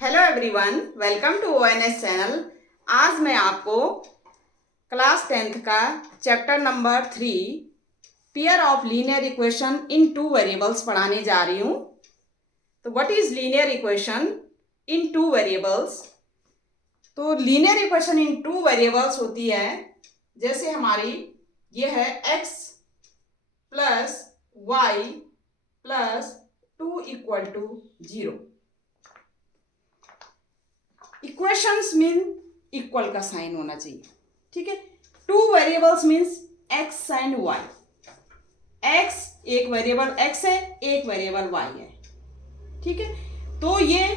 Hello everyone, welcome to ONS channel. आज मैं आपको क्लास 10th का chapter number 3 pair of linear equation in two variables पढ़ाने जा रही हूँ। तो what is linear equation in two variables? तो linear equation in two variables होती है जैसे हमारी ये है x plus y plus 2 equal to 0। Equations mean equal का साइन होना चाहिए, ठीक है। Two variables means x and y. X एक वेरिएबल एक्स है, एक वेरिएबल वाई है, ठीक है। तो ये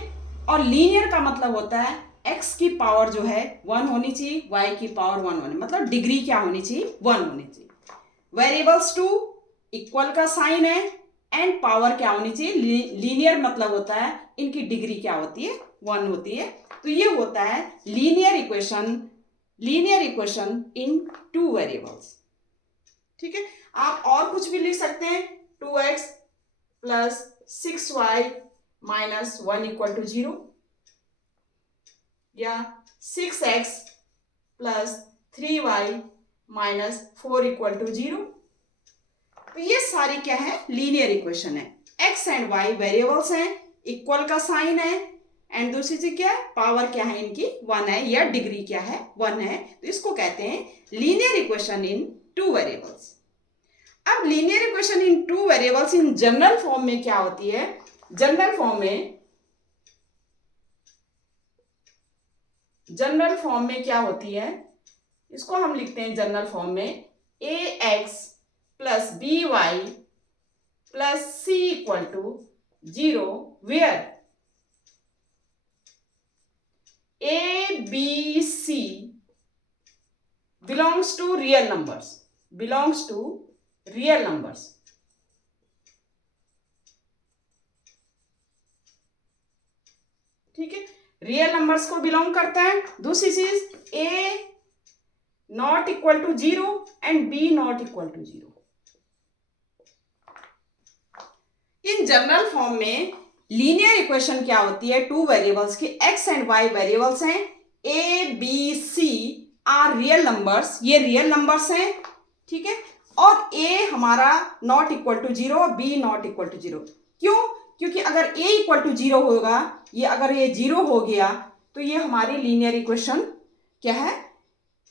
और लीनियर का मतलब होता है एक्स की पावर जो है 1 होनी चाहिए, वाई की पावर 1 होनी, मतलब डिग्री क्या होनी चाहिए, 1 होनी चाहिए। वेरिएबल्स टू इक्वल का साइन है एंड पावर क्या होनी चाहिए, लीनियर मतलब होता है इनकी डिग्री क्या होती है, 1 होती है। तो ये होता है linear equation in two variables, ठीक है। आप और कुछ भी लिख सकते हैं, 2x plus 6y minus 1 equal to 0 या 6x plus 3y minus 4 equal to 0। तो ये सारी क्या है, लीनियर इक्वेशन है। x एंड y वेरिएबल्स हैं, इक्वल का साइन है एंड दूसरी चीज क्या है, पावर क्या है इनकी 1 है या डिग्री क्या है 1 है। तो इसको कहते हैं linear equation in two variables. अब linear equation in two variables in general form में क्या होती है, जनरल फॉर्म में क्या होती है, इसको हम लिखते हैं जनरल फॉर्म में ax plus by plus c equal to 0 where A, B, C belongs to real numbers, ठीक है, रियल नंबर्स को बिलोंग करता है। दूसरी चीज A not equal to 0 and B not equal to 0। In general form में linear equation क्या होती है, टू वेरिएबल्स की, एक्स एंड वाई वेरिएबल्स हैं, a b c are real numbers, ये रियल नंबर्स हैं, ठीक है। और ए हमारा नॉट इक्वल टू 0 और बी नॉट इक्वल टू 0। क्यों? क्योंकि अगर ए इक्वल टू 0 होगा, ये अगर ये 0 हो गया तो ये हमारी लीनियर इक्वेशन क्या है,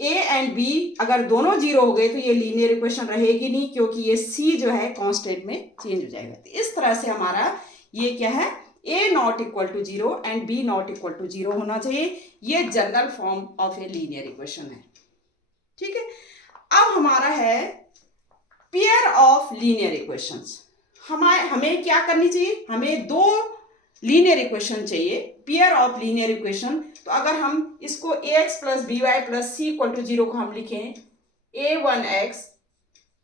ए एंड बी अगर दोनों 0 हो गए तो ये लीनियर इक्वेशन रहेगी नहीं, क्योंकि ये सी जो है कांस्टेंट में चेंज हो जाएगा। तो इस तरह से हमारा ये क्या है, a not equal to 0 and b not equal to 0 होना चाहिए। ये general form of a linear equation है, ठीक है। अब हमारा है पेयर ऑफ लीनियर इक्वेशंस। हमें क्या करनी चाहिए, हमें दो लीनियर इक्वेशन चाहिए, पेयर ऑफ लीनियर इक्वेशन। तो अगर हम इसको ax plus by plus c equal to 0 को हम लिखें a1x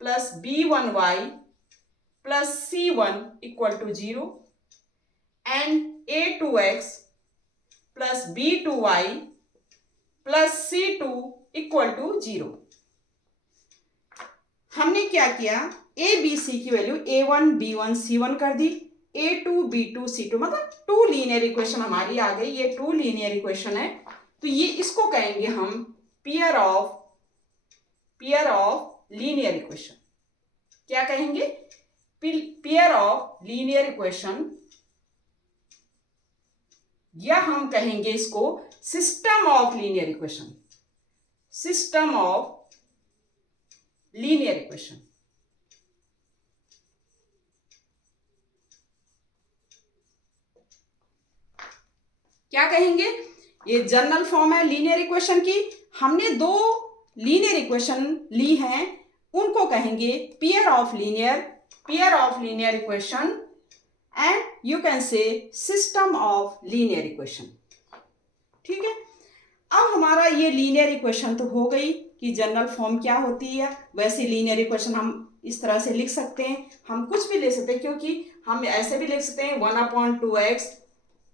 plus b1y plus c1 equal to 0 and a2x plus b2y plus c2 equal to 0। हमने क्या किया, a b c की वैल्यू a1 b1 c1 कर दी, a2 b2 c2, मतलब to linear equation हमारी आ गई। ये टू लीनियर इक्वेशन है, तो ये इसको कहेंगे हम पेयर ऑफ लीनियर इक्वेशन। क्या कहेंगे, पेयर ऑफ लीनियर इक्वेशन, या हम कहेंगे इसको सिस्टम ऑफ लीनियर इक्वेशन, क्या कहेंगे, ये जनरल फॉर्म है लीनियर इक्वेशन की। हमने दो लीनियर इक्वेशन ली हैं, उनको कहेंगे pair of linear equation and you can say system of linear equation, ठीक है। अब हमारा ये लीनियर इक्वेशन तो हो गई कि जनरल फॉर्म क्या होती है। वैसे लीनियर इक्वेशन हम इस तरह से लिख सकते हैं, हम कुछ भी ले सकते हैं, क्योंकि हम ऐसे भी लिख सकते हैं 1/2x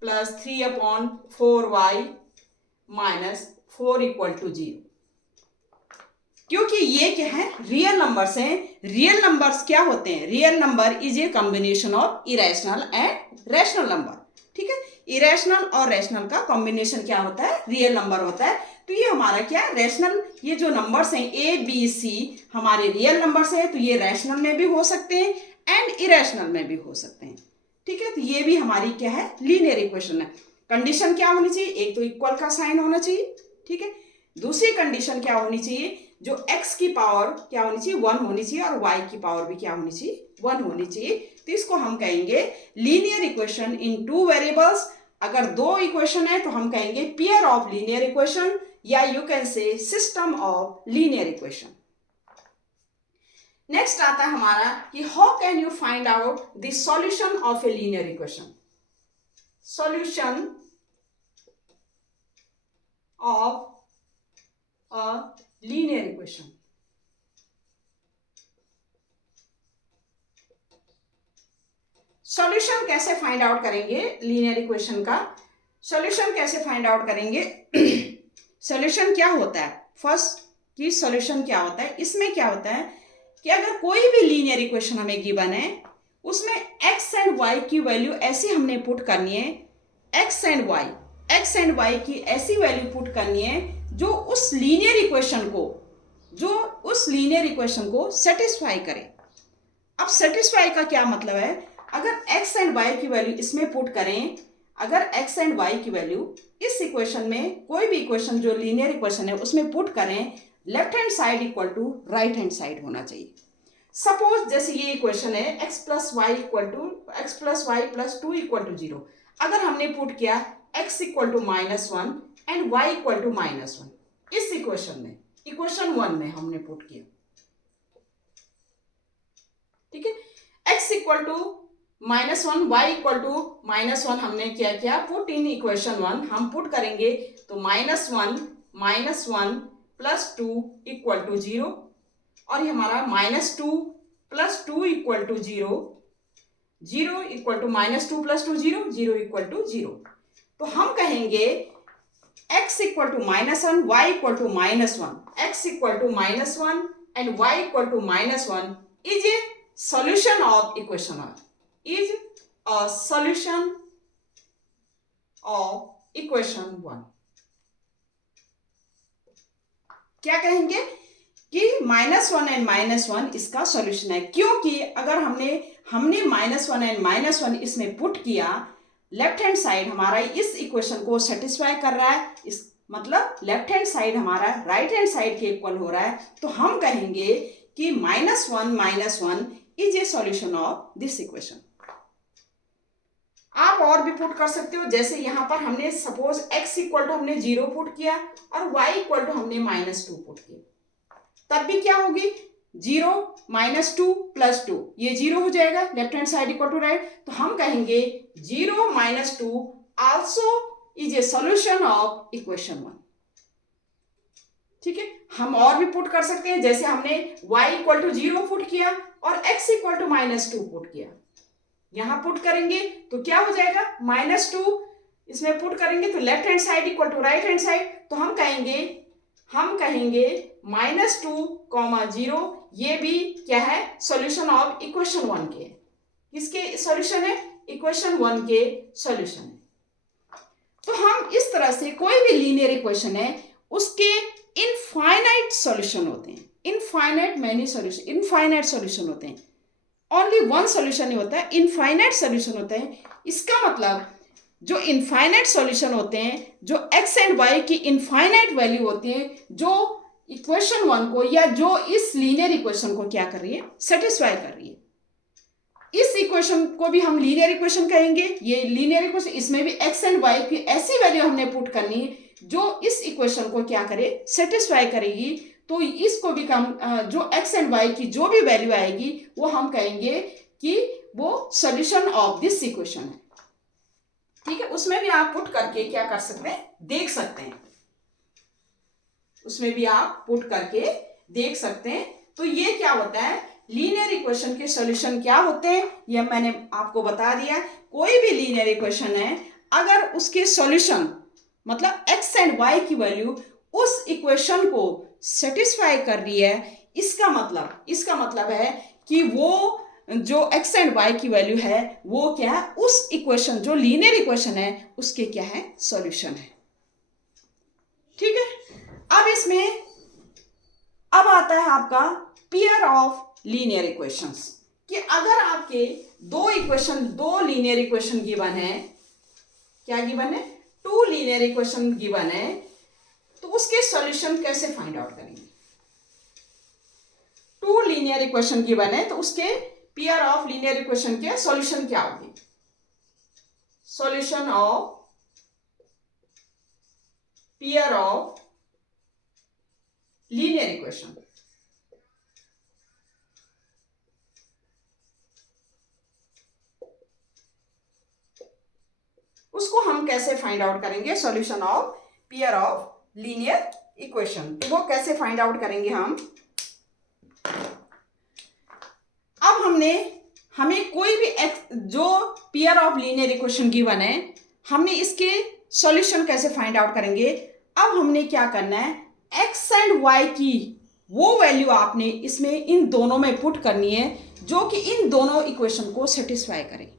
plus 3/4y minus 4 equal to 0, क्योंकि ये क्या है, रियल नंबर्स हैं। रियल नंबर्स क्या होते हैं, real number is a combination of irrational and rational number, ठीक है। इरेशनल और रैशनल का कॉम्बिनेशन क्या होता है, रियल नंबर होता है। तो ये हमारा क्या है, रैशनल, ये जो नंबर्स हैं ए बी सी हमारे रियल नंबर्स हैं, तो ये रैशनल में भी हो सकते हैं एंड इरेशनल में भी हो सकते हैं। ठीक है, तो ये भी हमारी क्या है, लीनियर इक्वेशन है। कंडीशन क्या होनी चाहिए, एक तो इक्वल का साइन होना चाहिए, ठीक है। दूसरी कंडीशन क्या होनी चाहिए, जो x की पावर क्या होनी चाहिए, 1 होनी चाहिए, और y की पावर भी क्या होनी चाहिए, 1 होनी चाहिए। तो इसको हम कहेंगे linear equation in two variables. अगर दो इक्वेशन है तो हम कहेंगे पेयर ऑफ लीनियर इक्वेशन, या you can say system of linear equation. Next आता है हमारा कि how can you find out the solution of a linear equation. Solution of a linear equation. Solution कैसे फाइंड आउट करेंगे, linear equation का solution कैसे find out करेंगे। Solution क्या होता है, फर्स्ट की सॉल्यूशन क्या होता है, इसमें क्या होता है कि अगर कोई भी लीनियर इक्वेशन हमें गिवन है, उसमें x एंड y की वैल्यू ऐसी हमने पुट करनी है, x एंड y की ऐसी वैल्यू पुट करनी है जो उस लीनियर इक्वेशन को सेटिस्फाई करे। अब सेटिस्फाई का क्या मतलब है, अगर x एंड y की वैल्यू इसमें पुट करें, अगर x एंड y की वैल्यू इस इक्वेशन में, कोई भी इक्वेशन जो लीनियर इक्वेशन है उसमें पुट करें, left hand side equal to right hand side होना चाहिए। सपोज जैसे ये इक्वेशन है x plus y plus 2 equal to 0, अगर हमने पुट किया x equal to -1 and y equal to -1, इस इक्वेशन में, इक्वेशन 1 में हमने पुट किया, ठीक है, x equal to -1 y equal to -1 हमने क्या किया, पुट इन इक्वेशन 1 हम पुट करेंगे तो -1 प्लस 2 इक्वल टू 0, और ये हमारा -2 plus 2 equal to 0, 0 equal to -2 plus 2 0, 0 equal to 0। तो हम कहेंगे x equal to -1 y equal to -1, x equal to -1 and y equal to -1 is a solution of equation 1, is a solution of equation 1। क्या कहेंगे कि -1 and -1 इसका solution है, क्योंकि अगर हमने -1 एंड -1 इसमें पुट किया, लेफ्ट हैंड साइड हमारा इस इक्वेशन को सेटिस्फाई कर रहा है, इस मतलब लेफ्ट हैंड साइड हमारा राइट हैंड साइड के इक्वल हो रहा है, तो हम कहेंगे कि -1 is a solution of this equation. आप और भी पुट कर सकते हो, जैसे यहां पर हमने सपोज x इक्वल टू हमने 0 पुट किया और y इक्वल टू हमने -2 पुट किया, तब भी क्या होगी, 0 -2 प्लस 2, ये 0 हो जाएगा, left hand side equal to right, तो हम कहेंगे 0 -2 also is a solution of equation 1। ठीक है, हम और भी पुट कर सकते हैं, जैसे हमने y इक्वल टू 0 पुट किया और x इक्वल टू -2 पुट किया, यहां पुट करेंगे तो क्या हो जाएगा, -2 इसमें पुट करेंगे तो left hand side equal to right hand side, तो हम कहेंगे -2, 0, ये भी क्या है, सॉल्यूशन ऑफ इक्वेशन 1 के, किसके सॉल्यूशन है, इक्वेशन 1 के सॉल्यूशन है। तो हम इस तरह से कोई भी लीनियर इक्वेशन है उसके इनफाइनाइट सॉल्यूशन होते हैं, इनफाइनाइट सॉल्यूशन होते हैं, ओनली वन सॉल्यूशन नहीं होता है, इनफाइनाइट सॉल्यूशन होते हैं। इसका मतलब जो इनफाइनाइट सॉल्यूशन होते हैं, जो x एंड y की इनफाइनाइट वैल्यू होती है, जो इक्वेशन 1 को या जो इस लीनियर इक्वेशन को क्या कर रही है, सेटिस्फाई कर रही है। इस इक्वेशन को भी हम लीनियर इक्वेशन कहेंगे, ये लीनियर इक्वेशन, इसमें भी x एंड y की ऐसी वैल्यू हमने पुट करनी है जो इस इक्वेशन को क्या करे, सेटिस्फाई करेगी। तो इसको भी हम जो x एंड y की जो भी वैल्यू आएगी वो हम कहेंगे कि वो सॉल्यूशन ऑफ दिस इक्वेशन है। ठीक है, उसमें भी आप पुट करके क्या कर सकते हैं, देख सकते हैं, उसमें भी आप पुट करके देख सकते हैं। तो ये क्या होता है, लीनियर इक्वेशन के सॉल्यूशन क्या होते हैं, ये मैंने आपको बता दिया। कोई भी लीनियर इक्वेशन है, अगर उसके सॉल्यूशन मतलब x एंड y की वैल्यू उस इक्वेशन को सेटिस्फाई कर रही है, इसका मतलब है कि वो जो एक्स एंड वाई की वैल्यू है वो क्या है, उस इक्वेशन जो लीनियर इक्वेशन है उसके क्या है, सॉल्यूशन है। ठीक है, अब इसमें अब आता है आपका पेयर ऑफ लीनियर इक्वेशंस, कि अगर आपके दो लीनियर इक्वेशन गिवन है, क्या गिवन है, टू लीनियर इक्वेशन गिवन है, तो उसके सॉल्यूशन कैसे फाइंड आउट करेंगे। टू लीनियर इक्वेशन गिवन है तो उसके पेयर ऑफ लीनियर इक्वेशन के सॉल्यूशन क्या होंगे, solution of pair of linear equation. उसको हम कैसे फाइंड आउट करेंगे, solution of pair of linear equation, वो कैसे फाइंड आउट करेंगे हम। अब हमें कोई भी जो pair of linear equation given है, हमने इसके सॉल्यूशन कैसे फाइंड आउट करेंगे। अब हमने क्या करना है, एक्स एंड वाई की वो वैल्यू आपने इसमें इन दोनों में पुट करनी है जो कि इन दोनों इक्वेशन को सेटिस्फाई करे।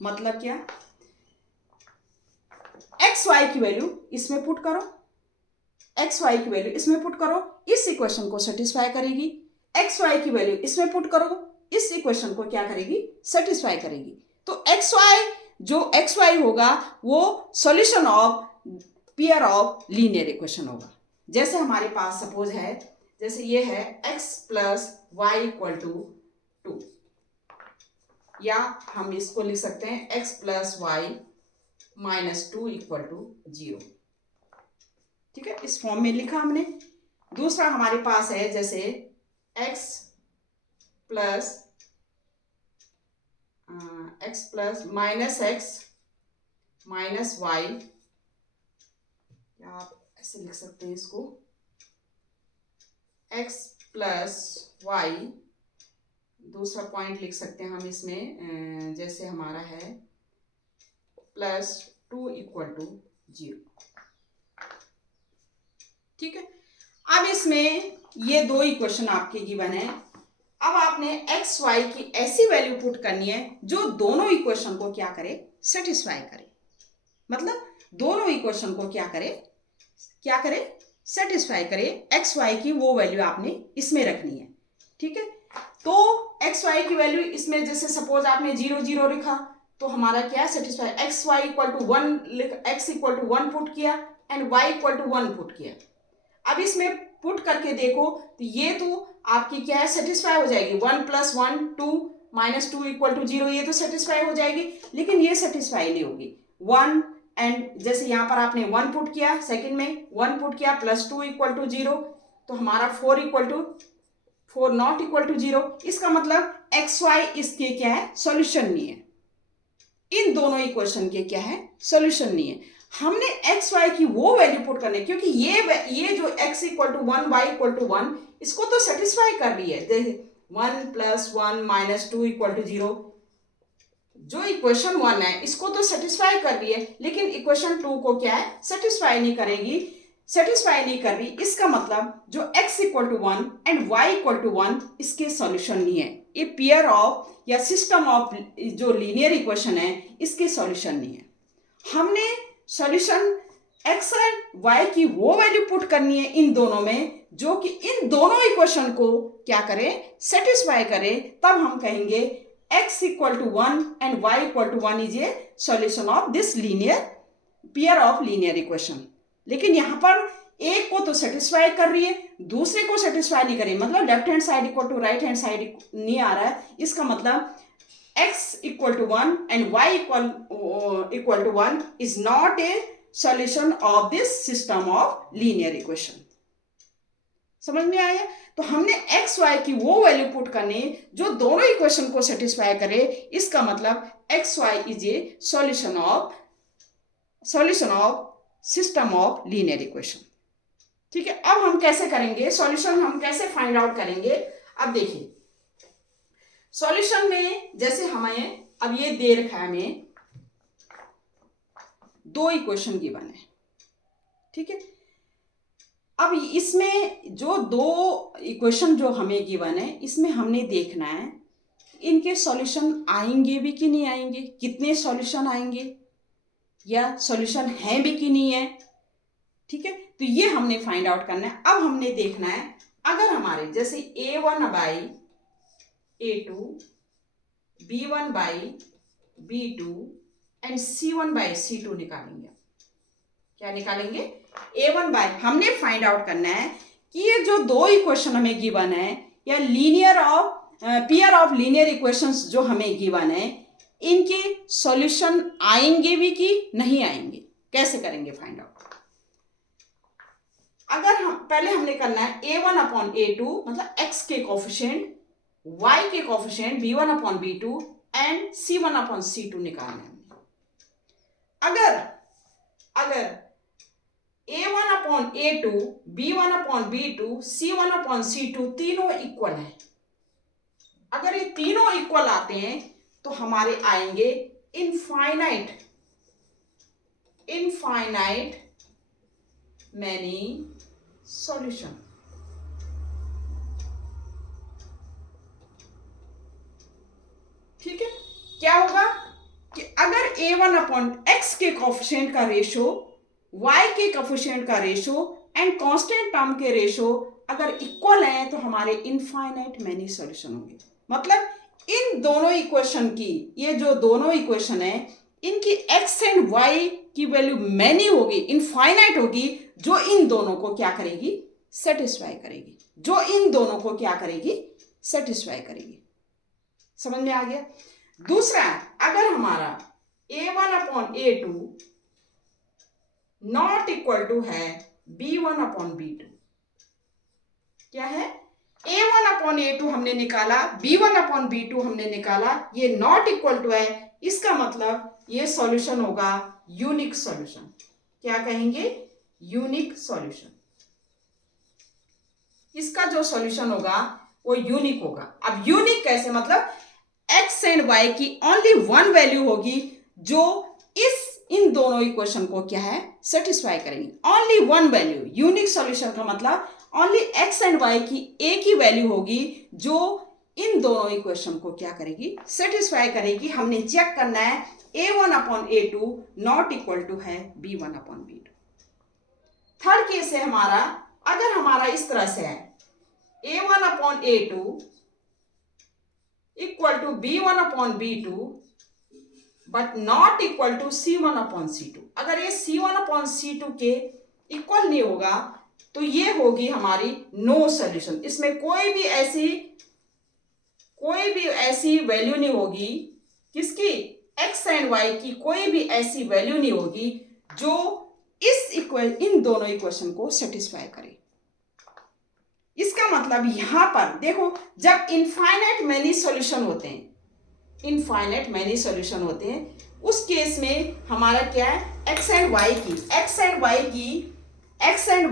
मतलब क्या, एक्स वाई की वैल्यू इसमें पुट करो, एक्स वाई की वैल्यू इसमें पुट करो, इस इक्वेशन को सेटिस्फाई करेगी। एक्स वाई की वैल्यू इसमें पुट करो, इस इक्वेशन को क्या करेगी, सेटिस्फाई करेगी। तो एक्स वाई जो एक्स वाई होगा वो solution of pair of linear equation होगा। जैसे हमारे पास सपोज है, जैसे ये है x plus y equal to 2, या हम इसको लिख सकते हैं x plus y minus 2 equal to 0। ठीक है, इस फॉर्म में लिखा हमने। दूसरा हमारे पास है जैसे x plus minus x minus y, आप ऐसे लिख सकते हैं इसको, एक्स प्लस वाई, दूसरा पॉइंट लिख सकते हैं हम इसमें, जैसे हमारा है प्लस 2 इक्वल टू 0। ठीक है, अब इसमें ये दो इक्वेशन आपके गिवन है। अब आपने एक्स वाई की ऐसी वैल्यू पुट करनी है जो दोनों इक्वेशन को क्या करे, सेटिस्फाई करे। मतलब दोनों इक्वेशन को क्या करे, सेटिस्फाई करे। एक्स वाई की वो वैल्यू आपने इसमें रखनी है। ठीक है, तो एक्स वाई की वैल्यू इसमें जैसे सपोज आपने 0 0 लिखा तो हमारा क्या satisfy, x y equal to 1, x equal to 1 put किया and y equal to 1 put किया। अब इसमें पुट करके देखो तो ये तो आपकी क्या है, सेटिस्फाई हो जाएगी। 1 प्लस 1 2 माइनस 2 इक्वल टू 0, ये तो सेटिस्फाई हो जाएगी। लेकिन ये सेटिस्फाई नहीं होगी। 1 एंड जैसे यहाँ पर आपने 1 पुट किया, सेकंड में 1 पुट किया प्लस 2 इक्वल टू 0, तो हमारा 4 नॉट इक्वल टू 0। इसका मतलब एक्स वाई इसके क्या है, सॉल्यूशन नहीं है। इन दोनों इक्वेशन के क्या है, सॉल्यूशन नहीं है। हमने एक्स वाई की वो वैल्यू पुट करनी है, क्योंकि ये जो x equal to 1 y equal to 1 इसको तो सेटिस्फाई कर रही है। देखिए 1 प्लस 1 माइनस 2 इक्वल टू 0, जो इक्वेशन 1 है इसको तो सेटिस्फाई कर रही है, लेकिन इक्वेशन 2 को क्या है, सेटिस्फाई नहीं कर रही। इसका मतलब जो x equal to 1 and y equal to 1 इसके सॉल्यूशन नहीं है। ये पेयर ऑफ या सिस्टम ऑफ जो लीनियर इक्वेशन है इसके सॉल्यूशन नहीं है। हमने सॉल्यूशन x एंड y की वो वैल्यू पुट करनी है इन दोनों में जो कि इन दोनों इक्वेशन को क्या करे, सेटिस्फाई करे। तब हम कहेंगे x equal to 1 and y equal to 1 is a solution of this linear pair of linear equation. लेकिन यहां पर एक को तो सेटिस्फाई कर रही है, दूसरे को सेटिस्फाई नहीं कर रही। मतलब left hand side equal to right hand side नहीं आ रहा है। इसका मतलब x equal to 1 and y equal to 1 is not a solution of this system of linear equation. समझ में आया? तो हमने एक्स वाई की वो वैल्यू पुट करनी जो दोनों इक्वेशन को सेटिस्फाई करे। इसका मतलब x y is a solution of system of linear equation. ठीक है, अब हम कैसे करेंगे सॉल्यूशन, हम कैसे फाइंड आउट करेंगे। अब देखिए सॉल्यूशन में जैसे हमें अब ये दे रखा है, हमें दो इक्वेशन गिवन है। ठीक है, अब इसमें जो दो इक्वेशन जो हमें गिवन है, इसमें हमने देखना है इनके सॉल्यूशन आएंगे भी कि नहीं आएंगे, कितने सॉल्यूशन आएंगे, या सॉल्यूशन है भी कि नहीं है। ठीक है, तो ये हमने फाइंड आउट करना है। अब हमने देखना है अगर हमारे जैसे A1 by A2, B1 by B2 and C1 by C2 निकालेंगे। क्या निकालेंगे? A1 बाई, हमने फाइंड आउट करना है कि ये जो दो इक्वेशन हमें गिवन है, या linear of pair of linear equations जो हमें गिवन है, इनके सॉल्यूशन आएंगे भी कि नहीं आएंगे। कैसे करेंगे फाइंड आउट? अगर हम पहले हमने करना है A1 अपॉन A2 मतलब x के कोफिशिएंट, y के coefficient B1 upon B2 and C1 upon C2 निकालना है। अगर A1 upon A2, B1 upon B2, C1 upon C2 तीनों इक्वल है, अगर ये तीनों इक्वल आते हैं तो हमारे आएंगे इनफाइनाइट मैनी सॉल्यूशन। ठीक है, क्या होगा कि अगर A1 अपॉन x के कोफिशिएंट का रेशो, y के कोफिशिएंट का रेशो एंड कांस्टेंट टर्म के रेशो अगर इक्वल है तो हमारे इनफाइनाइट मैनी सॉल्यूशन होंगे। मतलब इन दोनों इक्वेशन की, ये जो दोनों इक्वेशन है, इनकी x एंड y की वैल्यू मैनी होगी, इनफाइनाइट होगी, जो इन दोनों को क्या करेगी? सेटिस्फाई करेगी। जो इन दोनों को क्या करेगी? सेटिस्फाई करेगी। समझ में आ गया? दूसरा, अगर हमारा A1 upon A2 not equal to है B1 अपॉन B2, क्या है? A1 अपॉन A2 हमने निकाला, B1 अपॉन B2 हमने निकाला, ये नॉट इक्वल टू है, इसका मतलब ये सॉल्यूशन होगा यूनिक सॉल्यूशन। क्या कहेंगे? Unique solution. इसका जो सॉल्यूशन होगा वो यूनिक होगा। अब यूनिक कैसे? मतलब x एंड y की ओनली वन वैल्यू होगी जो इन दोनों इक्वेशन को क्या है? सेटिस्फाई करेंगे। Only one value. Unique solution का मतलब ओनली x एंड y की एक ही वैल्यू होगी जो इन दोनों इक्वेशन को क्या करेगी? सेटिस्फाई करेगी। हमने चेक करना है A1 upon A2 not equal to है B1 upon B2। Third case है हमारा, अगर हमारा इस तरह से है A1 upon A2 equal to B1 upon B2 but not equal to C1 upon C2। अगर ये C1 अपॉन C2 के इक्वल नहीं होगा तो ये होगी हमारी नो सॉल्यूशन। इसमें कोई भी ऐसी वैल्यू नहीं होगी, किसकी? x एंड y की कोई भी ऐसी वैल्यू नहीं होगी जो इन दोनों इक्वेशन को सेटिस्फाई करे। इसका मतलब यहां पर देखो, जब इनफाइनाइट मैनी सॉल्यूशन होते हैं, उस केस में हमारा क्या है? x एंड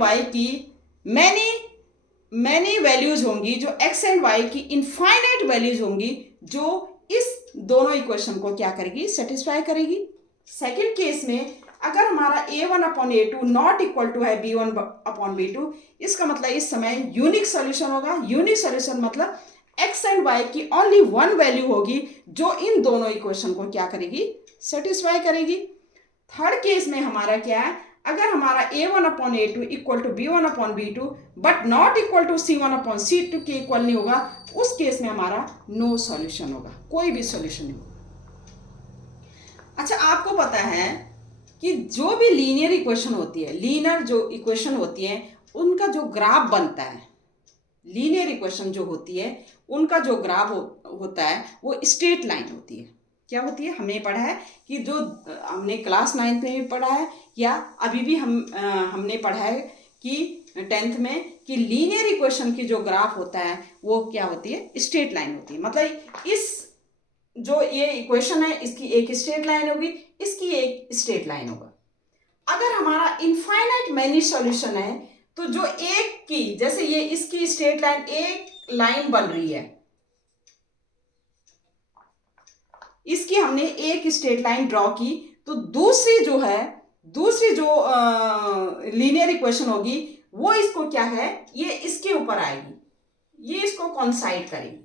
y की मैनी वैल्यूज होंगी, जो x एंड y की इनफाइनाइट वैल्यूज होंगी, जो इस दोनों इक्वेशन को क्या करेगी? सेटिस्फाई करेगी। सेकेंड केस में अगर हमारा A1 upon A2 not equal to है B1 अपॉन B2, इसका मतलब इस समय यूनिक सॉल्यूशन होगा। यूनिक सॉल्यूशन मतलब x एंड y की ओनली वन वैल्यू होगी जो इन दोनों इक्वेशन को क्या करेगी? सेटिस्फाई करेगी। थर्ड केस में हमारा क्या है? अगर हमारा A1 upon A2 equal to B1 upon B2 but not equal to C1 upon C2 के इक्वल नहीं होगा, उस केस में हमारा नो सॉल्यूशन होगा, कोई भी सॉल्यूशन नहीं होगा। अच्छा, आपको पता है कि जो भी लीनियर इक्वेशन होती है, उनका जो ग्राफ बनता है, लीनियर इक्वेशन जो होती है उनका जो ग्राफ होता है वो स्ट्रेट लाइन होती है। क्या होती है? हमने पढ़ा है कि जो हमने क्लास 9th में भी पढ़ा है, या अभी भी हमने पढ़ा है कि 10th में, कि लीनियर इक्वेशन की जो ग्राफ होता है वो क्या होती है? स्ट्रेट लाइन होती है। मतलब जो ये इक्वेशन है इसकी एक स्ट्रेट लाइन होगी, इसकी एक स्ट्रेट लाइन होगा। अगर हमारा इनफाइनाइट मैनी सॉल्यूशन है तो जो एक की, जैसे ये इसकी स्ट्रेट लाइन, एक लाइन बन रही है, इसकी हमने एक स्ट्रेट लाइन ड्रॉ की, तो दूसरी जो है दूसरी जो लीनियर इक्वेशन होगी वो इसको क्या है, ये इसके ऊपर आएगी, ये इसको कॉन्साइड करेगी।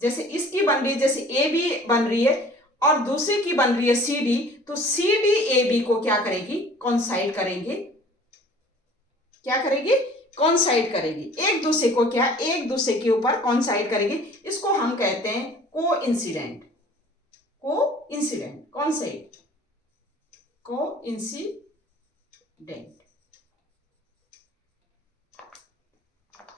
जैसे इसकी बन रही है, जैसे ए बी बन रही है और दूसरी की बन रही है सी डी, तो सी डी ए बी को क्या करेगी, कॉन्साइड करेंगे। क्या करेगी, कॉन्साइड करेगी, एक दूसरे को क्या, एक दूसरे के ऊपर कॉन्साइड करेगी। इसको हम कहते हैं को इंसिडेंट, को इंसिडेंट, कॉन्साइड, को इंसिडेंट।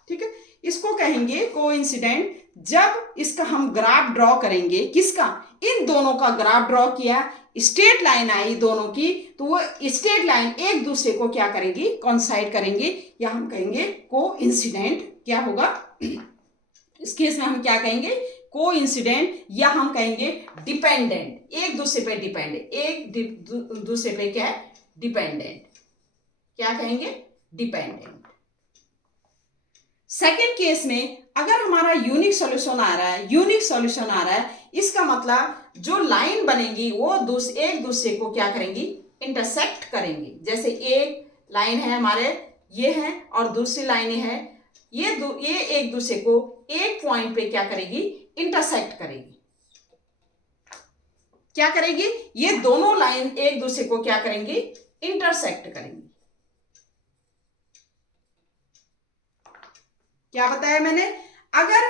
ठीक है, इसको कहेंगे को इंसिडेंट जब इसका हम ग्राफ ड्रॉ करेंगे। किसका, इन दोनों का ग्राफ ड्रॉ किया, स्ट्रेट लाइन आई दोनों की, तो वो स्ट्रेट लाइन एक दूसरे को क्या करेगी, कॉन्साइड करेंगे, या हम कहेंगे को इंसिडेंट। क्या होगा इस केस में, हम क्या कहेंगे, को इंसिडेंट, या हम कहेंगे डिपेंडेंट, एक दूसरे पे डिपेंडेंट, एक दूसरे पे क्या है, डिपेंडेंट। क्या कहेंगे, डिपेंडेंट। सेकेंड केस में अगर हमारा यूनिक सॉल्यूशन आ रहा है, यूनिक सॉल्यूशन आ रहा है, इसका मतलब जो लाइन बनेगी वो एक दूसरे को क्या करेंगी, इंटरसेक्ट करेंगी। जैसे एक लाइन है हमारे, ये है, और दूसरी लाइन है, ये एक दूसरे को एक पॉइंट पे क्या करेगी, इंटरसेक्ट करेगी। क्या करेगी, ये दोनों लाइन एक दूसरे को क्या करेंगी, इंटरसेक्ट करेंगी। क्या बताया मैंने, अगर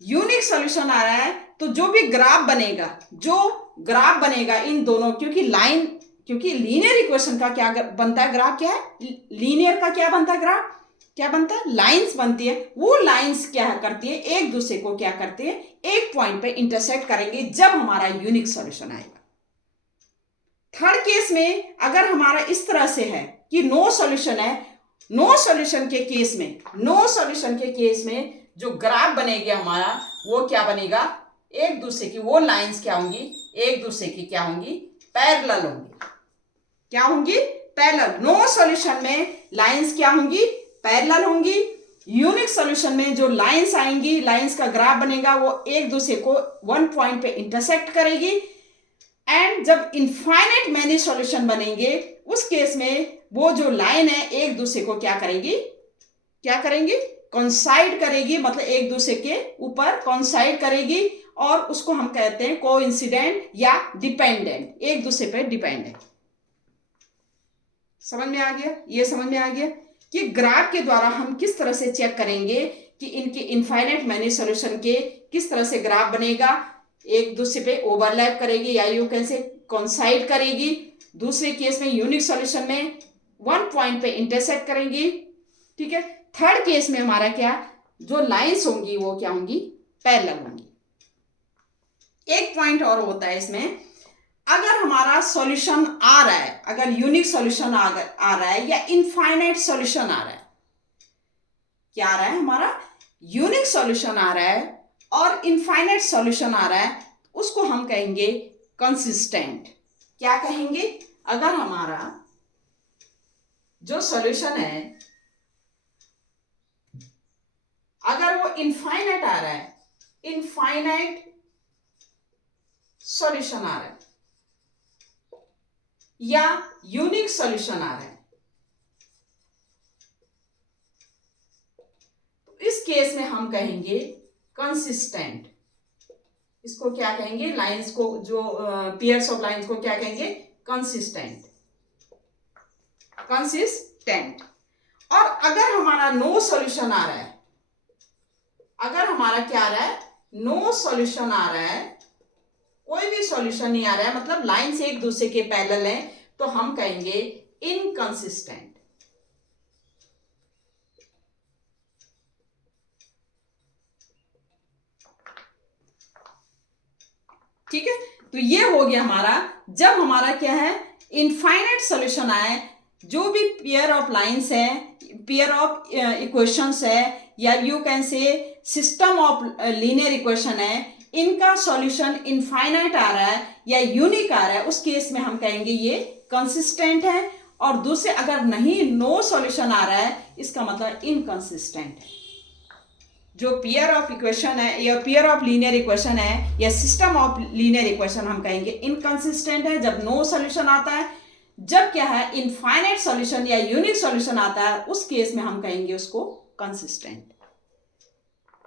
यूनिक सॉल्यूशन आ रहा है तो जो भी ग्राफ बनेगा, जो ग्राफ बनेगा इन दोनों, क्योंकि लीनियर इक्वेशन का क्या बनता है, ग्राफ क्या है, लीनियर का क्या बनता है, ग्राफ क्या बनता है, लाइंस बनती है। वो लाइंस क्या करती है, एक दूसरे को क्या करती है, एक पॉइंट पे इंटरसेक्ट करेंगे जब हमारा यूनिक सॉल्यूशन आएगा। थर्ड केस में अगर हमारा इस तरह से है कि नो सॉल्यूशन है, नो सॉल्यूशन के केस में, नो सॉल्यूशन के केस में जो ग्राफ बनेगा हमारा, वो क्या बनेगा, एक दूसरे की वो लाइंस क्या होंगी, एक दूसरे की क्या होंगी, पैरेलल होंगी। क्या होंगी, पैरेलल। नो सॉल्यूशन में लाइंस क्या होंगी, पैरेलल होंगी। यूनिक सॉल्यूशन में जो लाइंस आएंगी, लाइंस का ग्राफ बनेगा, वो एक दूसरे को वन पॉइंट पे इंटरसेक्ट करेगी। एंड जब इनफाइनाइट मैनी सॉल्यूशन बनेंगे, उस केस में वो जो लाइन है एक दूसरे को क्या करेगी, क्या करेंगी, कॉन्साइड करेगी, मतलब एक दूसरे के ऊपर कॉन्साइड करेगी, और उसको हम कहते हैं कोइंसिडेंट या डिपेंडेंट, एक दूसरे पे डिपेंडेंट। समझ में आ गया, ये समझ में आ गया कि ग्राफ के द्वारा हम किस तरह से चेक करेंगे कि इनके इनफाइनाइट मैनी सॉल्यूशन के किस तरह से ग्राफ बनेगा, एक दूसरे पे ओवरलैप करेगी या यू कैसे कॉन्साइड करेगी। दूसरे केस में यूनिक सॉल्यूशन में वन पॉइंट पे इंटरसेक्ट करेंगी। ठीक है, थर्ड केस में हमारा क्या, जो लाइंस होंगी वो क्या होंगी, पैरेलल होंगी। एक पॉइंट और होता है इसमें, अगर हमारा सॉल्यूशन आ रहा है, अगर यूनिक सॉल्यूशन आ रहा है या इनफाइनाइट सॉल्यूशन आ रहा है, क्या आ रहा है, हमारा यूनिक सॉल्यूशन आ रहा है और इनफाइनाइट सॉल्यूशन आ रहा है, उसको हम कहेंगे कंसिस्टेंट। क्या कहेंगे, अगर हमारा जो सॉल्यूशन है, अगर वो इनफाइनाइट आ रहा है, इनफाइनाइट सॉल्यूशन आ रहा है या यूनिक सॉल्यूशन आ रहा है, तो इस केस में हम कहेंगे कंसिस्टेंट। इसको क्या कहेंगे, लाइंस को, जो पेयर्स ऑफ लाइंस को क्या कहेंगे, कंसिस्टेंट, कंसिस्टेंट। और अगर हमारा नो सॉल्यूशन आ रहा है, अगर हमारा क्या आ रहा है, नो सॉल्यूशन आ रहा है, कोई भी सॉल्यूशन नहीं आ रहा है, मतलब लाइन से एक दूसरे के पैरेलल हैं, तो हम कहेंगे इनकंसिस्टेंट। ठीक है, तो ये हो गया हमारा, जब हमारा क्या है, इनफाइनाइट सॉल्यूशन आए, जो भी पेयर ऑफ लाइंस है, पेयर ऑफ इक्वेशंस है, या you can say system of linear equation है, इनका सॉल्यूशन इनफाइनाइट आ रहा है या यूनिक आ रहा है, उस केस में हम कहेंगे ये कंसिस्टेंट है। और दूसरे अगर नहीं, नो सॉल्यूशन आ रहा है, इसका मतलब इनकंसिस्टेंट है। जो पेयर ऑफ इक्वेशन है या पेयर ऑफ लीनियर इक्वेशन है या सिस्टम ऑफ लीनियर इक्वेशन, हम कहेंगे इनकंसिस्टेंट है जब नो सॉल्यूशन आता है, जब क्या है इनफाइनाइट सॉल्यूशन या यूनिक सॉल्यूशन आता है उस केस में हम कहेंगे उसको कंसिस्टेंट।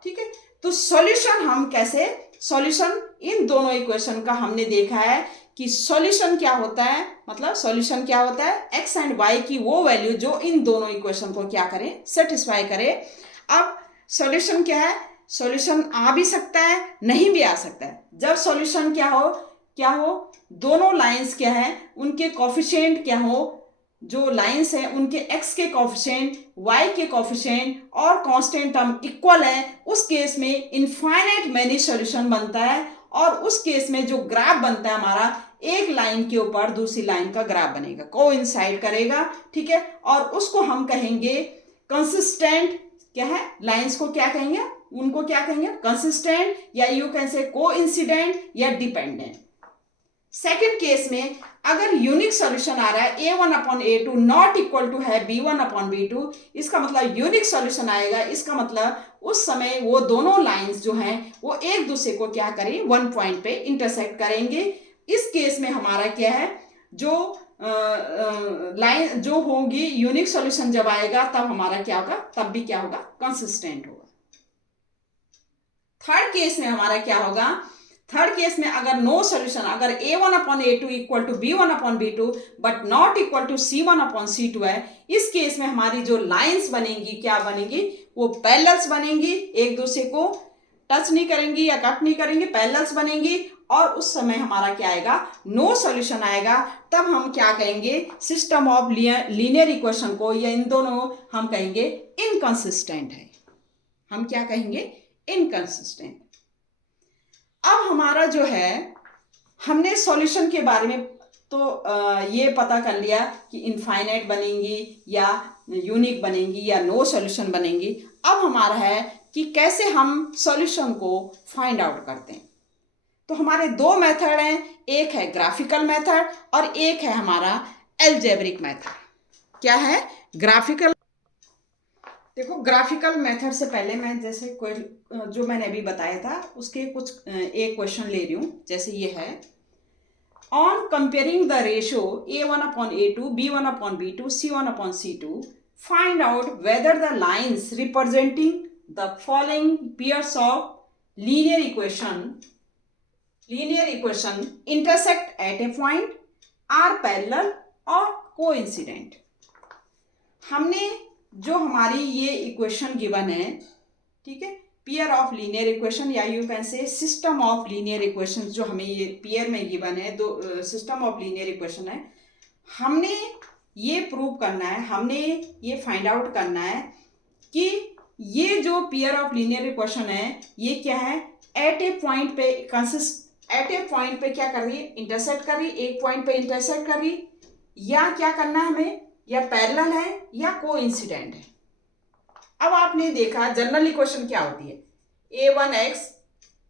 ठीक है, तो सॉल्यूशन हम कैसे, सॉल्यूशन इन दोनों इक्वेशन का हमने देखा है कि सॉल्यूशन क्या होता है, मतलब सॉल्यूशन क्या होता है, एक्स एंड वाई की वो वैल्यू जो इन दोनों इक्वेशन को क्या करें, सेटिस्फाई करे। अब सॉल्यूशन क्या है, सॉल्यूशन आ भी सकता है नहीं भी आ सकता है। जब सॉल्यूशन क्या हो दोनों लाइंस क्या है उनके कोफिशिएंट क्या हो, जो लाइंस है उनके x के कोफिशिएंट, y के कोफिशिएंट और कांस्टेंट टर्म इक्वल है, उस केस में इनफाइनाइट मैनी सॉल्यूशन बनता है। और उस केस में जो ग्राफ बनता है हमारा, एक लाइन के ऊपर दूसरी लाइन का ग्राफ बनेगा, कोइंसाइड करेगा। ठीक है, और उसको हम कहेंगे कंसिस्टेंट। क्या है, लाइंस को क्या कहेंगे, उनको क्या कहेंगे, कंसिस्टेंट, या यू कैन से कोइंसिडेंट या डिपेंडेंट। सेकेंड केस में अगर यूनिक सॉल्यूशन आ रहा है a1/a2 नॉट इक्वल टू है b1/b2, इसका मतलब यूनिक सॉल्यूशन आएगा। इसका मतलब उस समय वो दोनों लाइंस जो हैं वो एक दूसरे को क्या करें, वन पॉइंट पे इंटरसेक्ट करेंगे। इस केस में हमारा क्या है, जो लाइन जो होगी यूनिक सॉल्यूशन जब आएगा तब हमारा क्या होगा, तब भी क्या होगा, कंसिस्टेंट होगा। थर्ड केस में हमारा क्या होगा, थर्ड केस में अगर नो सॉल्यूशन, अगर a1/a2 equal to b1/b2 but not equal to c1/c2 है, इस केस में हमारी जो लाइंस बनेंगी क्या बनेंगी, वो पैरेलल्स बनेंगी, एक दूसरे को टच नहीं करेंगी या कट नहीं करेंगी, पैरेलल्स बनेंगी। और उस समय हमारा क्या आएगा, नो सॉल्यूशन आएगा। तब हम क्या कहेंगे, सिस्टम ऑफ लीनियर इक्वेशन को, या इन दोनों हम कहेंगे इनकंसिस्टेंट है। हम क्या कहेंगे, इनकंसिस्टेंट। अब हमारा जो है, हमने सॉल्यूशन के बारे में तो ये पता कर लिया कि इनफाइनाइट बनेंगी या यूनिक बनेंगी या नो सॉल्यूशन बनेंगी। अब हमारा है कि कैसे हम सॉल्यूशन को फाइंड आउट करते हैं। तो हमारे दो मेथड हैं, एक है ग्राफिकल मेथड और एक है हमारा एल्जेब्रिक मेथड। क्या है, ग्राफिकल। देखो ग्राफिकल मेथड से पहले मैं जैसे कोई जो मैंने अभी बताया था उसके कुछ एक क्वेश्चन ले रही हूँ। जैसे ये है, on comparing the ratio a1/a2 b1/b2 c1/c2 find out whether the lines representing the following pairs of linear equation intersect at a point, are parallel और कोइंसिडेंट। हमने जो हमारी ये इक्वेशन गिवन है, ठीक है, पेयर ऑफ लीनियर इक्वेशन या you can say system of linear equation, जो हमें ये पेयर में गिवन है, दो सिस्टम ऑफ लीनियर इक्वेशन है। हमने ये प्रूव करना है, हमने ये फाइंड आउट करना है कि ये जो पेयर ऑफ लीनियर इक्वेशन है ये क्या है, एट ए पॉइंट पे एट ए पॉइंट पे क्या कर रही है, इंटरसेक्ट कर रही है, एक पॉइंट पे इंटरसेक्ट कर रही, या क्या करना है हमें, या पैरेलल है या कोइंसिडेंट है। अब आपने देखा जनरल इक्वेशन क्या होती है, a1x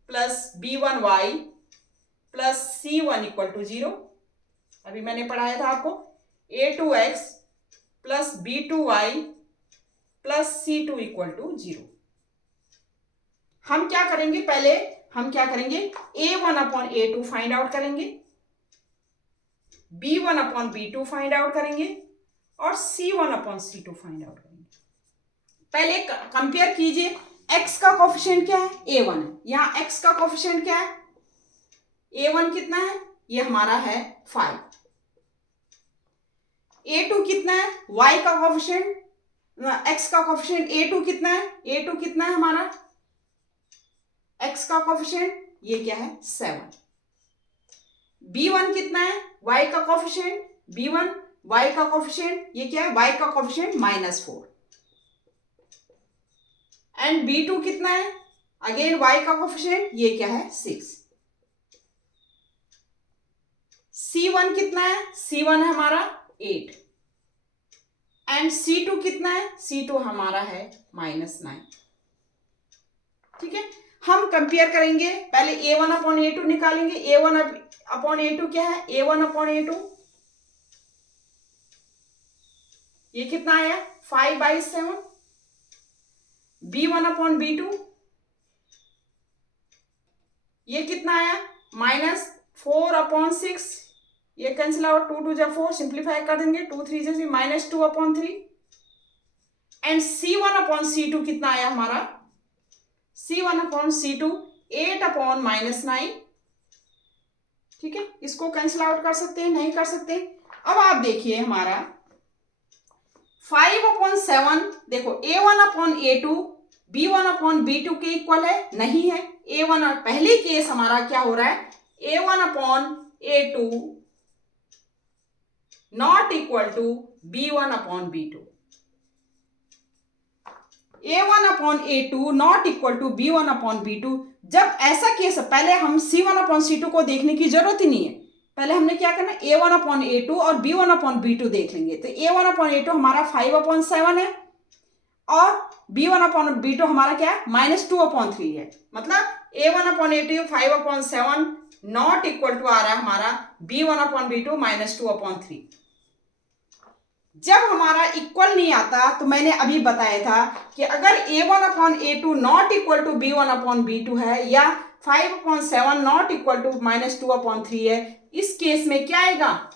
plus b1y plus c1 equal to 0। अभी मैंने पढ़ाया था आपको a2x plus b2y plus c2 equal to 0। हम क्या करेंगे, पहले हम क्या करेंगे, a1/a2 फाइंड आउट करेंगे, b1/b2 फाइंड आउट करेंगे और c1/c2 फाइंड आउट करेंगे। पहले कंपेयर कीजिए, x का कोफिशिएंट क्या है, a1 है। यहां x का कोफिशिएंट क्या है, a1 कितना है, ये हमारा है 5। a2 कितना है, y का कोफिशिएंट, x का कोफिशिएंट a2 कितना है, a2 कितना है हमारा, x का कोफिशिएंट ये क्या है 7। b1 कितना है, y का कोफिशिएंट b1, y का कोफिशिएंट ये क्या है, y का कोफिशिएंट -4। एंड b2 कितना है, अगेन y का कोफिशिएंट ये क्या है 6। c1 कितना है, c1 है हमारा 8 एंड c2 कितना है, c2 हमारा है -9। ठीक है, हम कंपेयर करेंगे, पहले a1/a2 निकालेंगे। a1/a2 क्या है, a1/a2 ये कितना आया 5/7। b1/b2 ये कितना आया -4/6 ये कैंसिल आउट, 2 2 जा 4, सिंप्लीफाई कर देंगे, 2 3 जैसे -2/3 एंड C1/C2 कितना आया हमारा, C1/C2 8/-9। ठीक है, इसको कैंसिल आउट कर सकते हैं, नहीं कर सकते। अब आप देखिए हमारा 5/7, देखो A1/A2 B1/B2 के इक्वल है, नहीं है। A1 पहले केस हमारा क्या हो रहा है, A1/A2 not equal to B1/B2, A1/A2 not equal to B1/B2। जब ऐसा केस, पहले हम C1/C2 को देखने की जरूरत ही नहीं है, पहले हमने क्या करना, A1/A2 और B1/B2 देख लेंगे। तो A1/A2 हमारा 5/7 है और B1/B2 हमारा क्या है, -2/3 है। मतलब A1/A2 5/7 नॉट इक्वल टू आ रहा है हमारा B1/B2 -2/3। जब हमारा इक्वल नहीं आता तो मैंने अभी बताया था कि अगर A1/A2 not equal to B1/B2 है या 5/7 नॉट इक्वल टू -2/3 है, इस केस में क्या आएगा,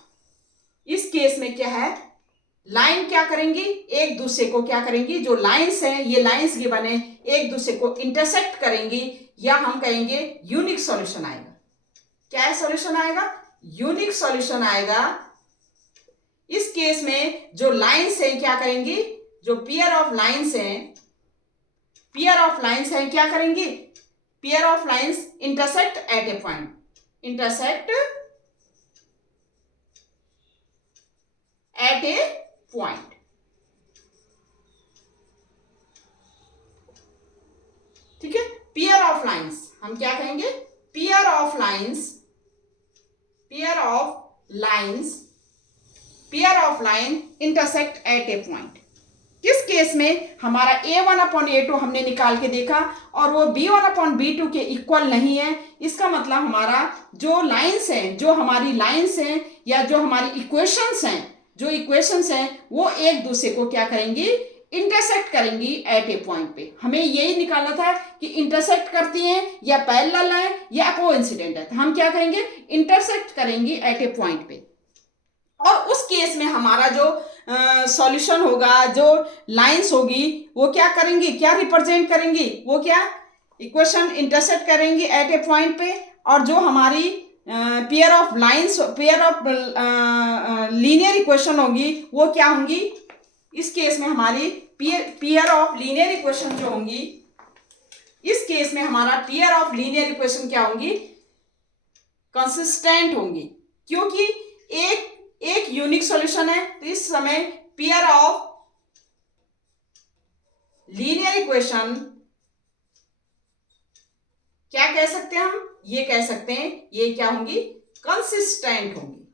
इस केस में क्या है, लाइन क्या करेंगी, एक दूसरे को क्या करेंगी, जो लाइंस हैं, ये लाइंस गिवन है, एक दूसरे को इंटरसेक्ट करेंगी, या हम कहेंगे यूनिक सॉल्यूशन आएगा। क्या है सॉल्यूशन आएगा, यूनिक सॉल्यूशन आएगा। इस केस में जो लाइंस हैं क्या करेंगी, जो पेयर ऑफ लाइंस हैं, पेयर ऑफ लाइंस हैं क्या करेंगी, pair of lines intersect at a point, intersect at a point. ठीक है, पेयर ऑफ लाइंस हम क्या कहेंगे, pair of lines, pair of lines, pair of line intersect at a point. किस केस में हमारा A1/A2 हमने निकाल के देखा और वो B1/B2 के इक्वल नहीं है, इसका मतलब हमारा जो लाइंस हैं, जो हमारी लाइंस हैं या जो हमारी इक्वेशंस हैं, जो इक्वेशंस हैं वो एक दूसरे को क्या करेंगी, इंटरसेक्ट करेंगी एट ए पॉइंट पे। हमें यही निकालना था कि इंटरसेक्ट करती हैं या पैरेलल है या कोइंसिडेंट है, तो हम क्या करेंगे, इंटरसेक्ट करेंगी एट ए पॉइंट पे। और उस केस में हमारा जो सॉल्यूशन होगा, जो लाइंस होगी वो क्या करेंगी, क्या रिप्रेजेंट करेंगी, वो क्या इक्वेशन इंटरसेक्ट करेंगी एट ए पॉइंट पे। और जो हमारी pair of lines, pair of linear equation होगी वो क्या होंगी, इस केस में हमारी पेयर ऑफ लीनियर इक्वेशन जो होंगी, इस केस में हमारा पेयर ऑफ लीनियर इक्वेशन क्या होंगी, कंसिस्टेंट होंगी, क्योंकि एक यूनिक सॉल्यूशन है। तो इस समय पेयर ऑफ लीनियर इक्वेशन क्या कह सकते हैं हम, ये कह सकते हैं ये क्या होंगी, कंसिस्टेंट होंगी।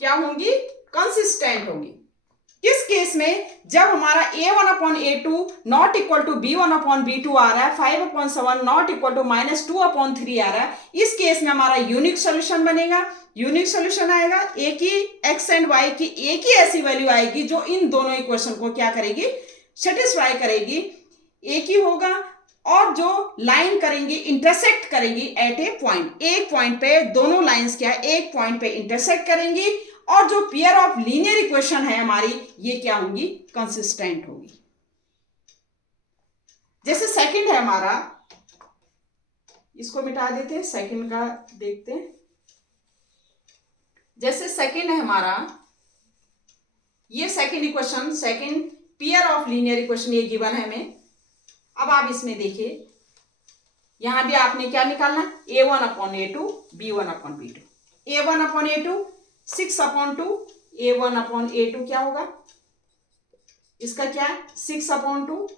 क्या होंगी, कंसिस्टेंट होंगी। किस केस में, जब हमारा A1/A2 not equal to B1/B2 आ रहा है, 5/7 नॉट इक्वल टू -2/3 आ रहा है, इस केस में हमारा यूनिक सॉल्यूशन बनेगा। यूनिक सॉल्यूशन आएगा, एक ही x एंड y की एक ही ऐसी वैल्यू आएगी जो इन दोनों इक्वेशन को क्या करेगी, सेटिस्फाई करेगी, एक ही होगा। और जो लाइन करेंगी, इंटरसेक्ट करेंगी एट ए पॉइंट, एक पॉइंट पे दोनों लाइंस क्या है, एक पॉइंट पे इंटरसेक्ट करेंगी। और जो पेयर ऑफ लीनियर इक्वेशन है हमारी, ये क्या होंगी, कंसिस्टेंट होगी। जैसे सेकंड है हमारा, इसको मिटा देते हैं, सेकंड का देखते हैं। जैसे सेकंड है हमारा, ये second equation, second pair of linear equation ये गिवन है हमें। अब आप इसमें देखिए, यहां भी आपने क्या निकालना, A1/A2 B1/B2, A1/A2 6/2, A1/A2 क्या होगा, इसका क्या है 6/2,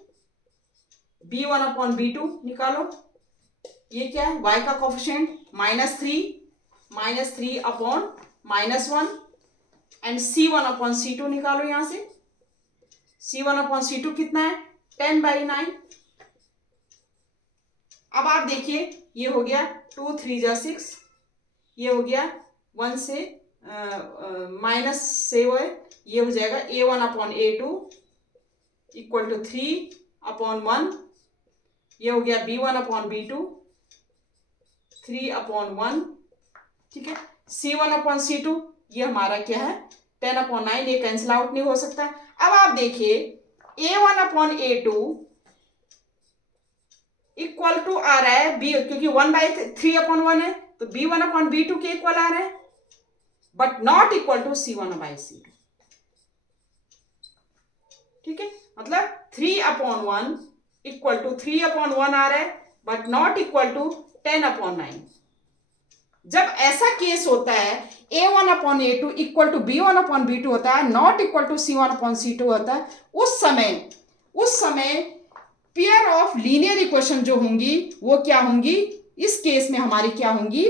B1/B2 निकालो, ये क्या है, y का कोफिशिएंट -3/-1 एंड C1/C2 निकालो, यहां से C1/C2 कितना है, 10/9। अब आप देखिए, ये हो गया 2 3 जा 6, ये हो गया 1 से माइनस से वो है, ये हो जाएगा A1/A2 इक्वल टू 3/1, ये हो गया B1/B2 3/1 ठीक है। C1/C2 ये हमारा क्या है 10/9, ये कैंसिल आउट नहीं हो सकता। अब आप देखिए A1/A2 इक्वल टू आ रहा है B, क्योंकि 1/3/1 है तो B1/B2 के इक्वल आ रहा है, but not equal to C1/C2। ठीक है, मतलब 3/1 इक्वल टू 3/1 आ रहा है, बट नॉट इक्वल टू 10/9। जब ऐसा केस होता है A1/A2 इक्वल टू B1/B2 होता है, नॉट इक्वल टू C1/C2 होता है, उस समय पेयर ऑफ लीनियर इक्वेशन जो होंगी वो क्या होंगी, इस केस में हमारी क्या होंगी,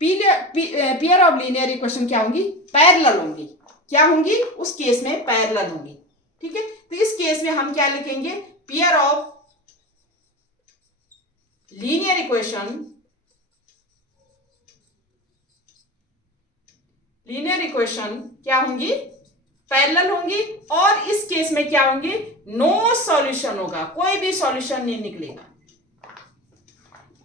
पेयर ऑफ लीनियर इक्वेशन क्या होंगी, पैरेलल होंगी। क्या होंगी, उस केस में पैरेलल होंगी। ठीक है, तो इस केस में हम क्या लिखेंगे, पेयर ऑफ लीनियर इक्वेशन क्या होंगी, पैरेलल होंगी, और इस केस में क्या होंगी, नो सॉल्यूशन होगा, कोई भी सॉल्यूशन नहीं निकलेगा।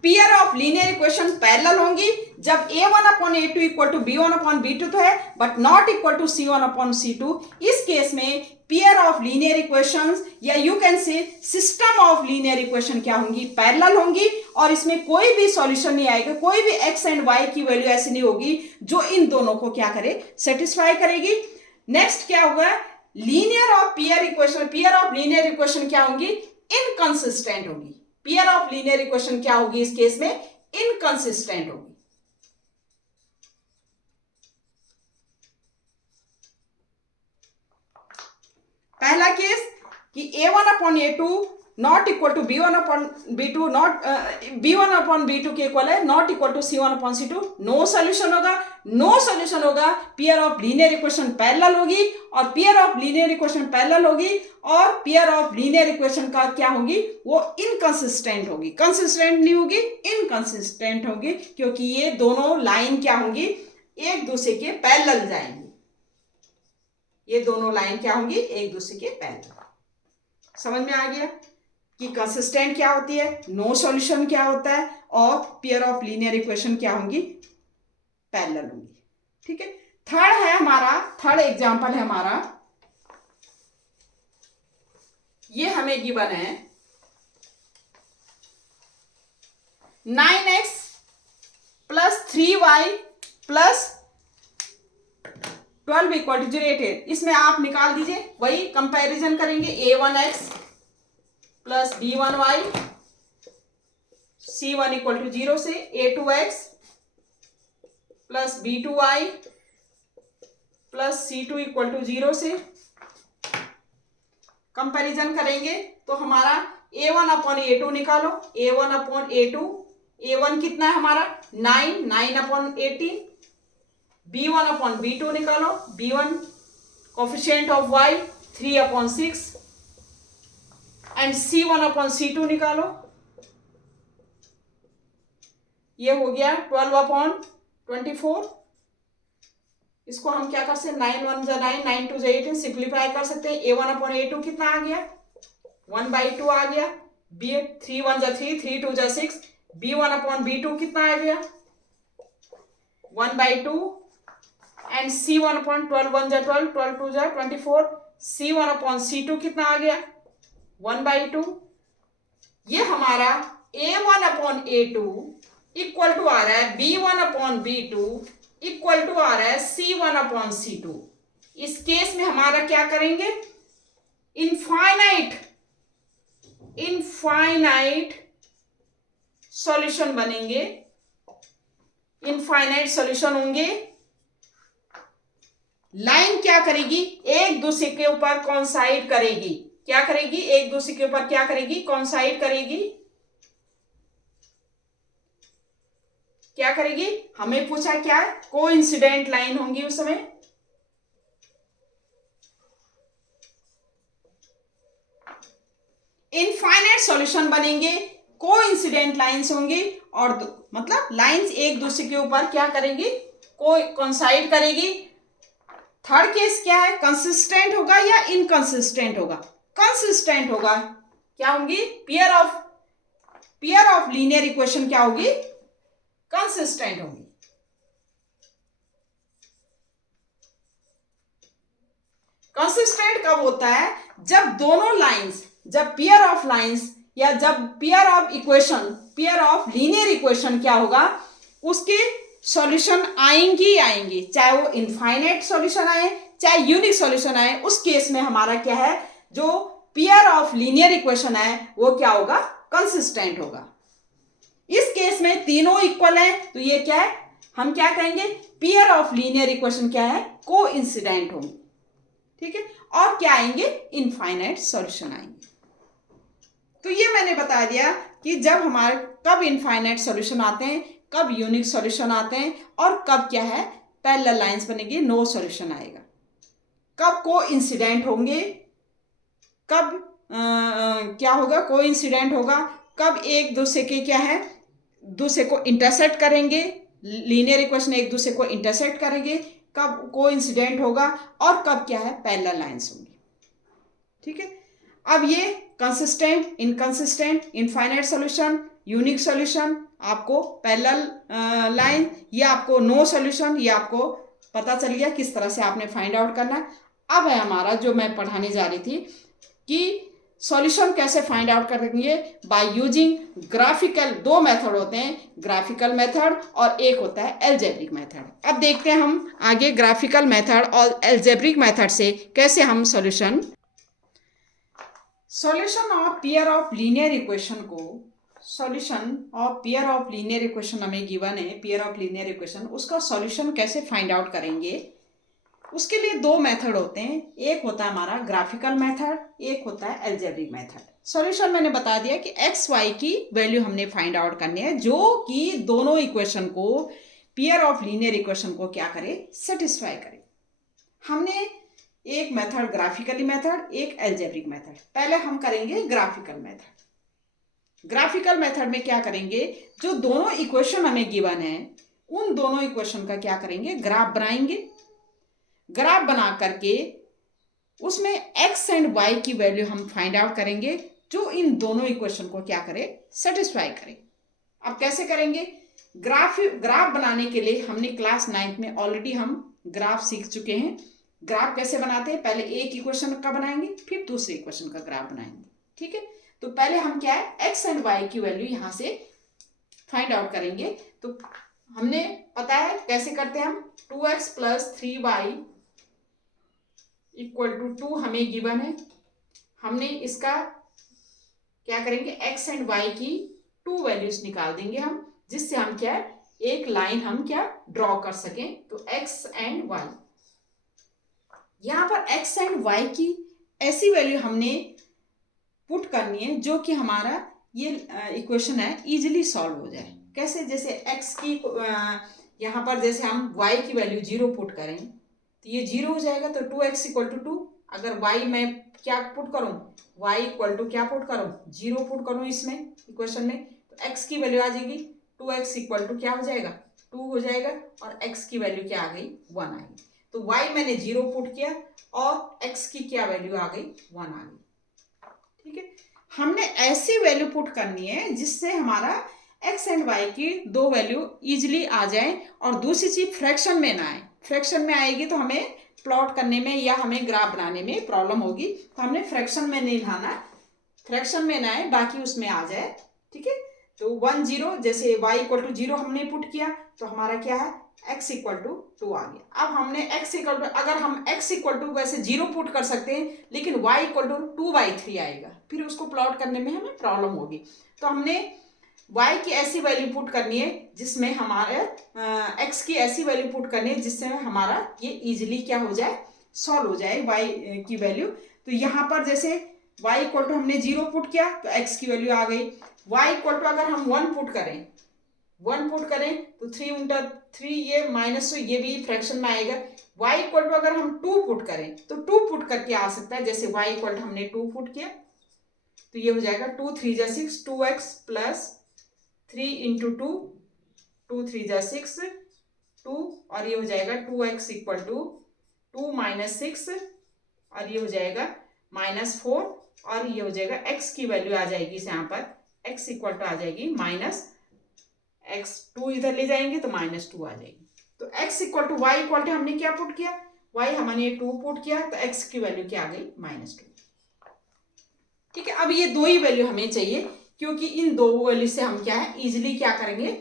Pair of linear equation parallel होंगी जब A1/A2 इक्वल टू B1/B2 तो है, but not equal to C1/C2। इस केस में पेयर ऑफ लीनियर इक्वेशंस या you can say system of linear equation क्या होंगी, पैरेलल होंगी, और इसमें कोई भी सॉल्यूशन नहीं आएगा, कोई भी x एंड y की वैल्यू ऐसी नहीं होगी जो इन दोनों को क्या करे, सेटिस्फाई करेगी। नेक्स्ट क्या होगा, linear of pair of linear equation क्या होंगी, इनकंसिस्टेंट होगी। पेयर ऑफ लीनियर इक्वेशन क्या होगी इस केस में, इनकंसिस्टेंट होगी। पहला केस कि A1/A2 not equal to B1/B2, not B1/B2 के इक्वल है, not equal to C1/C2, no solution होगा। Pair of linear equation parallel होगी, और pair of linear equation parallel होगी, और पेयर ऑफ लीनियर इक्वेशन का क्या होगी, वो इनकंसिस्टेंट होगी, कंसिस्टेंट नहीं होगी, इनकंसिस्टेंट होगी, क्योंकि ये दोनों लाइन क्या होंगी, एक दूसरे के पैरेलल जाएंगी। ये दोनों लाइन क्या होंगी, एक दूसरे के पैरेलल। समझ में आ गया कि कंसिस्टेंट क्या होती है, नो सॉल्यूशन क्या होता है, और पेयर ऑफ लीनियर इक्वेशन क्या होंगी, पैरेलल होंगी। ठीक है, थर्ड एग्जांपल है हमारा, ये हमें गिवन है 9x + 3y + 12 इक्वल टू 0। इसमें आप निकाल दीजिए, वही कंपैरिजन करेंगे, A1x + B1y, C1 equal to 0 से, A2x + B2y + C2 equal to 0 से कंपैरिजन करेंगे, तो हमारा A1/A2 निकालो, A1/A2, A1 कितना है हमारा 9/18, B1/B2 निकालो, B1 coefficient of y 3/6, and C1/C2 निकालो, ये हो गया 12/24। इसको हम क्या कर सकते हैं, 9 1 जा 9, 9 2 जा 18, सिंप्लीफाई कर सकते हैं। A1/A2 कितना आ गया, 1/2 आ गया, B 3 1 जा 3, 3 2 जा 6, B1/B2 कितना आ गया 1/2, एंड C1/12 1 जा 12, 12 2 जा 24, C1/C2 कितना आ गया 1/2। ये हमारा A1/A2 इक्वल टू आ रहा है B1/B2 इक्वल टू आ रहा है C1/C2। इस केस में हमारा क्या करेंगे, इनफाइनाइट सॉल्यूशन बनेंगे, इनफाइनाइट सॉल्यूशन होंगे। लाइन क्या करेगी, एक दूसरे के ऊपर कॉन्साइड करेगी। क्या करेगी, एक दूसरे के ऊपर क्या करेगी, कॉन्साइड करेगी। क्या करेगी, हमें पूछा क्या है, कोइंसिडेंट लाइन होंगी उस समय। इनफाइनाइट सॉल्यूशन बनेंगे, कोइंसिडेंट लाइंस होंगी, और मतलब लाइंस एक दूसरे के ऊपर क्या करेंगी, कोइंसाइड करेगी। थर्ड केस क्या है, कंसिस्टेंट होगा या इनकंसिस्टेंट होगा, कंसिस्टेंट होगा। क्या होंगी, पेयर ऑफ लीनियर इक्वेशन क्या होगी, कंसिस्टेंट होगी। कब होता है? जब दोनों लाइंस, जब पेयर ऑफ लाइंस या जब pair of equation, pair of linear equation क्या होगा, उसके सॉल्यूशन आएंगी ही आएंगी, चाहे वो इनफाइनाइट सॉल्यूशन आए चाहे यूनिक सॉल्यूशन आए। उस केस में हमारा क्या है, जो पेयर ऑफ लीनियर इक्वेशन है वो क्या होगा, कंसिस्टेंट होगा। इस केस में तीनों इक्वल है तो ये क्या है, हम क्या कहेंगे, पेयर ऑफ लीनियर इक्वेशन क्या है, कोइंसिडेंट होंगे, ठीक है। और क्या आएंगे, इनफाइनाइट सॉल्यूशन आएंगे। तो ये मैंने बता दिया कि जब हमारे कब इनफाइनाइट सॉल्यूशन आते हैं, कब यूनिक सॉल्यूशन आते हैं, और कब क्या है, पैरेलल लाइंस बनेगी, नो सॉल्यूशन आएगा। कब कोइंसिडेंट होंगे, कब क्या होगा, कोइंसिडेंट होगा, कब एक दूसरे के क्या है, दूसरे को इंटरसेक्ट करेंगे, लीनियर इक्वेशन एक दूसरे को इंटरसेक्ट करेंगे, कब कोइंसिडेंट होगा, और कब क्या है, पैरेलल लाइंस होंगी, ठीक है। अब ये consistent, inconsistent, infinite solution, unique solution, आपको पैरेलल लाइन, ये आपको नो सॉल्यूशन, ये आपको पता चल गया किस तरह से आपने फाइंड आउट करना है। अब है हमारा जो मैं पढ़ाने जा रही थी कि सॉल्यूशन कैसे फाइंड आउट करेंगे, बाय यूजिंग ग्राफिकल। दो मेथड होते हैं, ग्राफिकल मेथड और एक होता है एल्जेब्रिक मेथड। अब देखते हैं हम आगे ग्राफिकल मेथड और एल्जेब्रिक मेथड से कैसे हम solution of pair of linear equation को, solution of pair of linear equation हमें गिवन है, पेयर ऑफ लीनियर इक्वेशन, उसका सॉल्यूशन कैसे फाइंड आउट करेंगे। उसके लिए दो मेथड होते हैं, एक होता है हमारा ग्राफिकल मेथड, एक होता है एल्जेब्रिक मेथड। सॉल्यूशन मैंने बता दिया कि एक्स वाई की वैल्यू हमने फाइंड आउट करनी है, जो कि दोनों इक्वेशन को, पेयर ऑफ लीनियर इक्वेशन को क्या करे, सेटिस्फाई करे। हमने एक मेथड ग्राफिकली मेथड, एक एल्जेब्रिक मेथड। पहले हम करेंगे ग्राफिकल मेथड। ग्राफिकल मेथड में क्या करेंगे, जो दोनों इक्वेशन हमें गिवन है उन दोनों इक्वेशन का क्या करेंगे, ग्राफ बनाएंगे। ग्राफ बना करके उसमें एक्स एंड वाई की वैल्यू हम फाइंड आउट करेंगे, जो इन दोनों इक्वेशन को क्या करे, सेटिस्फाई करे। अब कैसे करेंगे, ग्राफ बनाने के लिए हमने क्लास 9th में ऑलरेडी हम ग्राफ सीख चुके हैं। ग्राफ कैसे बनाते हैं, पहले एक इक्वेशन का बनाएंगे, फिर दूसरे इक्वेशन का ग्राफ बनाएंगे, ठीक है। तो पहले हम क्या है, एक्स एंड वाई की वैल्यू यहां से फाइंड आउट करेंगे। तो हमने पता है कैसे करते हैं हम, 2x + 3y = 2 हमें गिवन है। हमने इसका क्या करेंगे, x एंड y की 2 वैल्यूज निकाल देंगे हम, जिससे हम क्या है, एक लाइन हम क्या ड्रॉ कर सकें। तो x एंड y, यहाँ पर x एंड y की ऐसी वैल्यू हमने पुट करनी है जो कि हमारा ये इक्वेशन है इजीली सॉल्व हो जाए। कैसे, जैसे x की यहाँ पर जैसे हम y की वैल्यू 0 पुट करें तो ये 0 हो जाएगा, तो 2x = 2। अगर y में क्या पुट करूं, y = क्या पुट करूं, 0 पुट करूं इसमें इक्वेशन में, तो x की वैल्यू आ जाएगी 2x = क्या हो जाएगा, 2 हो जाएगा, और x की वैल्यू क्या आ गई, 1 आ गई। तो y मैंने 0 पुट किया और x की क्या वैल्यू आ गई, 1 आ गई, ठीक है। हमने ऐसी वैल्यू पुट करनी है जिससे हमारा x एंड y की दो वैल्यू इजीली आ जाए, और दूसरी चीज फ्रैक्शन में ना आए। फ्रैक्शन में आएगी तो हमें प्लॉट करने में या हमें ग्राफ बनाने में प्रॉब्लम होगी, तो हमने फ्रैक्शन में नहीं लाना, फ्रैक्शन में ना आए, बाकी उसमें आ जाए, ठीक है। तो 1 0, जैसे y = 0 हमने पुट किया तो हमारा क्या है, x = 2 आ गया। अब हमने अगर हम x = वैसे 0 पुट कर सकते हैं, लेकिन y = 2/3 आएगा, फिर उसको प्लॉट करने में हमें प्रॉब्लम होगी। तो हमने y की ऐसी वैल्यू पुट करनी है जिसमें हमारे x की ऐसी वैल्यू पुट करनी है जिससे हमारा ये इजीली क्या हो जाए, सॉल्व हो जाए y की वैल्यू। तो यहाँ पर जैसे y = हमने 0 पुट किया तो x की वैल्यू आ गई। y = अगर हम 1 पुट करें, 1 पुट करें तो 3 × 3 ये माइनस, तो ये भी फ्रैक्शन में आएगा। y = अगर हम 2 पुट करें तो 2 पुट करके आ सकता है, जैसे y = हमने 2 पुट किया तो ये हो जाएगा 2 3 × 6, 2x + 3 × 2, 2 3 × 6, 2, और ये हो जाएगा 2x = 2 - 6, और ये हो जाएगा -4, और ये हो जाएगा x की वैल्यू आ जाएगी यहाँ पर, x = आ जाएगी -x, 2 इधर ले जाएंगे तो -2 आ जाएगी। तो x = y = हमने क्या पुट किया, y हमने 2 पुट किया तो x की वैल्यू क्या आ गई -2। ठीक है, अब ये दो ही वैल्यू हमें चाहिए, क्योंकि इन दो वैल्यू से हम क्या है इजिली क्या करेंगे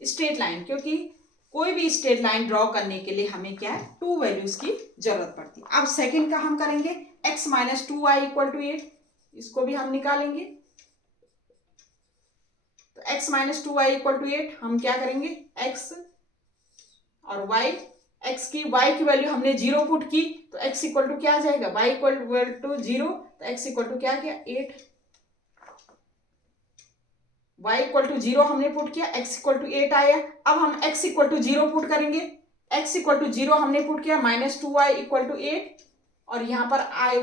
स्ट्रेट लाइन, क्योंकि कोई भी स्ट्रेट लाइन ड्रॉ करने के लिए हमें क्या है 2 वैल्यूज की जरूरत पड़ती है। अब सेकंड का हम करेंगे x - 2y = 8, इसको भी हम निकालेंगे। तो x - 2y = 8 हम क्या करेंगे x और y, x की y की वैल्यू हमने 0 पुट की तो x इक्वल टू क्या आ जाएगा y इक्वल टू 0, तो x इक्वल टू क्या किया 8, y इक्वल टू 0 हमने पुट किया, x इक्वल टू 8 आया। अब हम x इक्वल टू 0 पुट करेंगे, x इक्वल टू 0 हमने पुट किया -2y = 8, और यहाँ पर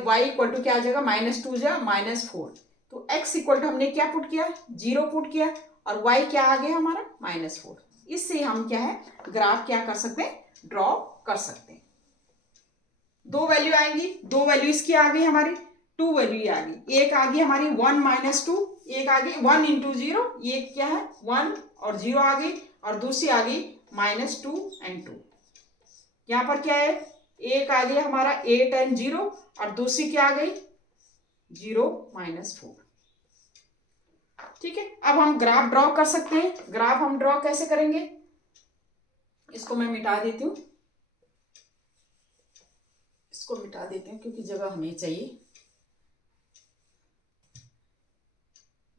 y इक्वल टू क्या आ जाएगा -2 जा -4, तो x इक्वल टू हमने क्या पुट किया 0 पुट किया, और y क्या आ गया हमारा -4। इससे हम क्या है ग्राफ क्या कर सकते हैं ड्रॉ कर सकते हैं। दो वैल्यू आएंगी, दो वैल्यू इसकी आ गई हमारी, 2 वैल्यू आ गई, एक आ गई हमारी 1 - 2, एक आ गई 1 × 0, ये क्या है 1 और 0 आ गई, और दूसरी आ गई -2 और 2। यहाँ पर क्या है एक आ गया हमारा 8 और 0, और दूसरी क्या आ गई 0 - 4। ठीक है, अब हम ग्राफ ड्रॉ कर सकते हैं। ग्राफ हम ड्रॉ कैसे करेंगे, इसको मैं मिटा देती हूँ, इसको मिटा देते हैं क्योंकि जगह हमें चाहिए।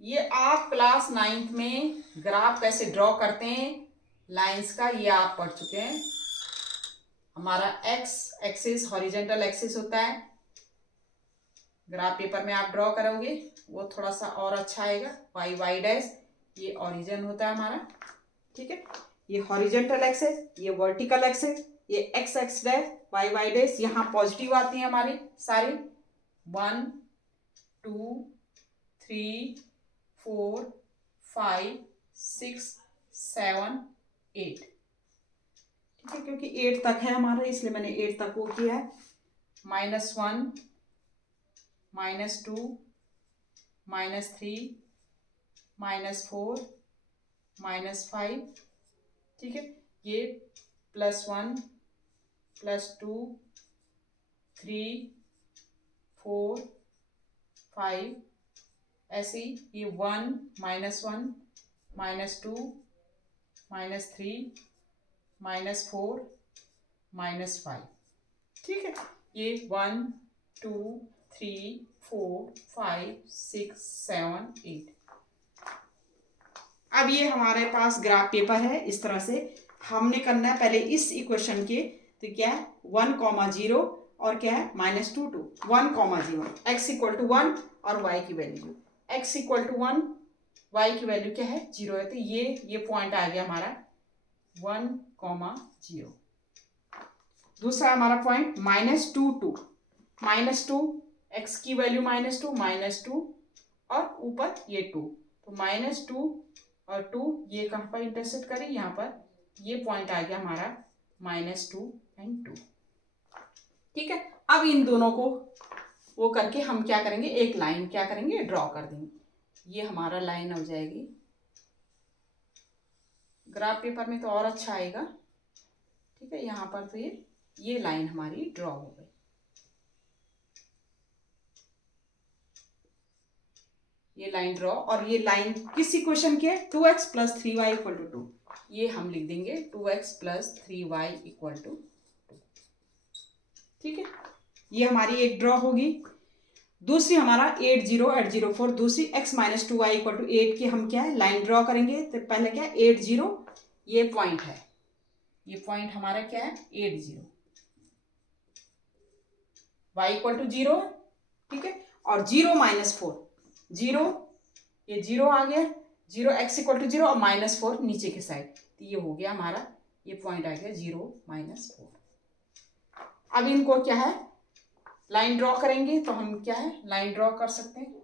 ये आप क्लास 9th में ग्राफ कैसे ड्रॉ करते हैं लाइंस का, ये आप पढ़ चुके हैं। हमारा x एक्सिस हॉरिजॉन्टल एक्सिस होता है, ग्राफ पेपर में आप ड्रॉ करोगे वो थोड़ा सा और अच्छा आएगा। y ये ओरिजिन होता है हमारा। ठीक है, ये हॉरिजॉन्टल एक्सिस, ये वर्टिकल एक्सिस, ये x डैश यहाँ पॉजिटिव आती है हमारी सारी, 1 2 3 4 5 6 7 8। ठीक है, क्योंकि 8 तक है हमारा इसलिए मैंने 8 तक वो किया है। -1 -2 -3 -4 -5। ठीक है, ये +1 +2 3 4 5, ऐसे ही ये 1 -1 -2 -3 -4 -5। ठीक है, ये 1 2 3 4 5 6 7 8। अब ये हमारे पास ग्राफ पेपर है, इस तरह से हमने करना है पहले इस इक्वेशन के, तो क्या है 1, 0 और क्या है -2 2 1, 0 x = 1 और y की वैल्यू x = 1, y की वैल्यू क्या है 0 है, तो ये पॉइंट आ गया हमारा 1, 0। दूसरा हमारा पॉइंट -2 2 -2 x की वैल्यू -2 और ऊपर ये 2, तो -2 और 2 ये कहाँ पर इंटरसेक्ट करें, यहाँ पर ये पॉइंट आ गया हमारा -2 और 2। ठीक है, अब इन दोनों को वो करके हम क्या करेंगे एक लाइन क्या करेंगे ड्रॉ कर देंगे। ये हमारा लाइन हो जाएगी, ग्राफ पेपर में तो और अच्छा आएगा। ठीक है, यहाँ पर तो ये लाइन हमारी ड्रॉ हो गई। ये लाइन ड्रॉ, और ये लाइन किस इक्वेशन की है 2x + 3y = 2, ये हम लिख देंगे 2x + 3y = 2। ठीक है, ये हमारी एक ड्रॉ होगी। दूसरी हमारा 8 0 8 0 4, दूसरी x - 2y = 8 की हम क्या है लाइन ड्रॉ करेंगे। तो पहले क्या है 8 0, ये पॉइंट है, ये पॉइंट हमारा क्या है 8 0, y = 0। ठीक है, और 0 - 4 0, ये 0 आ गया 0, x = 0 और -4 नीचे की साइड, तो ये हो गया हमारा, ये पॉइंट आ गया 0 - 4। अब इनको क्या है लाइन ड्रॉ करेंगे, तो हम क्या है लाइन ड्रॉ कर सकते हैं।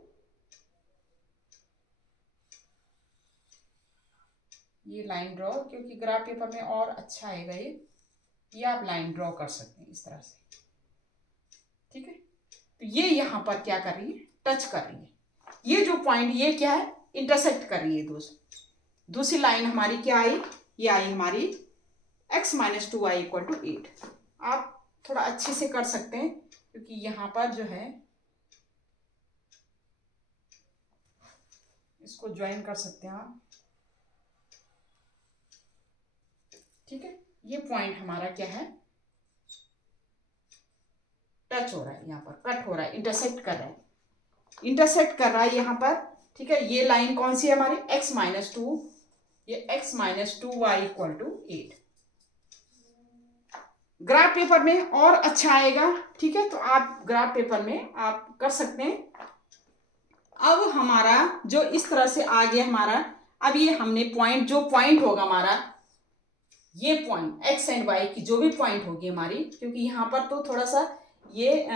ये लाइन ड्रॉ, क्योंकि ग्राफ पेपर में और अच्छा आएगा ये आप लाइन ड्रॉ कर सकते हैं इस तरह से। ठीक है, तो ये यहाँ पर क्या कर रही है टच कर रही है, ये जो पॉइंट ये क्या है इंटरसेक्ट कर रही है। दूसरी लाइन हमारी क्या आई, ये आई हमारी x - 2y = 8। आप थोड़ा अच्छे से कर सकते हैं, क्योंकि यहाँ पर जो है इसको ज्वाइन कर सकते हैं आप। ठीक है, ये पॉइंट हमारा क्या है, टच हो रहा है, यहाँ पर कट हो रहा है, इंटरसेक्ट कर रहा है, इंटरसेक्ट कर रहा है यहाँ पर। ठीक है, ये लाइन कौन सी है हमारी, x-2, ये x-2y equal to 8। Graph paper में और अच्छा आएगा। ठीक है, तो आप ग्राफ पेपर में आप कर सकते हैं। अब हमारा जो इस तरह से आ गया हमारा, अब ये हमने पॉइंट, जो पॉइंट होगा हमारा, ये पॉइंट x एंड y की जो भी पॉइंट होगी हमारी, क्योंकि यहाँ पर तो थोड़ा सा ये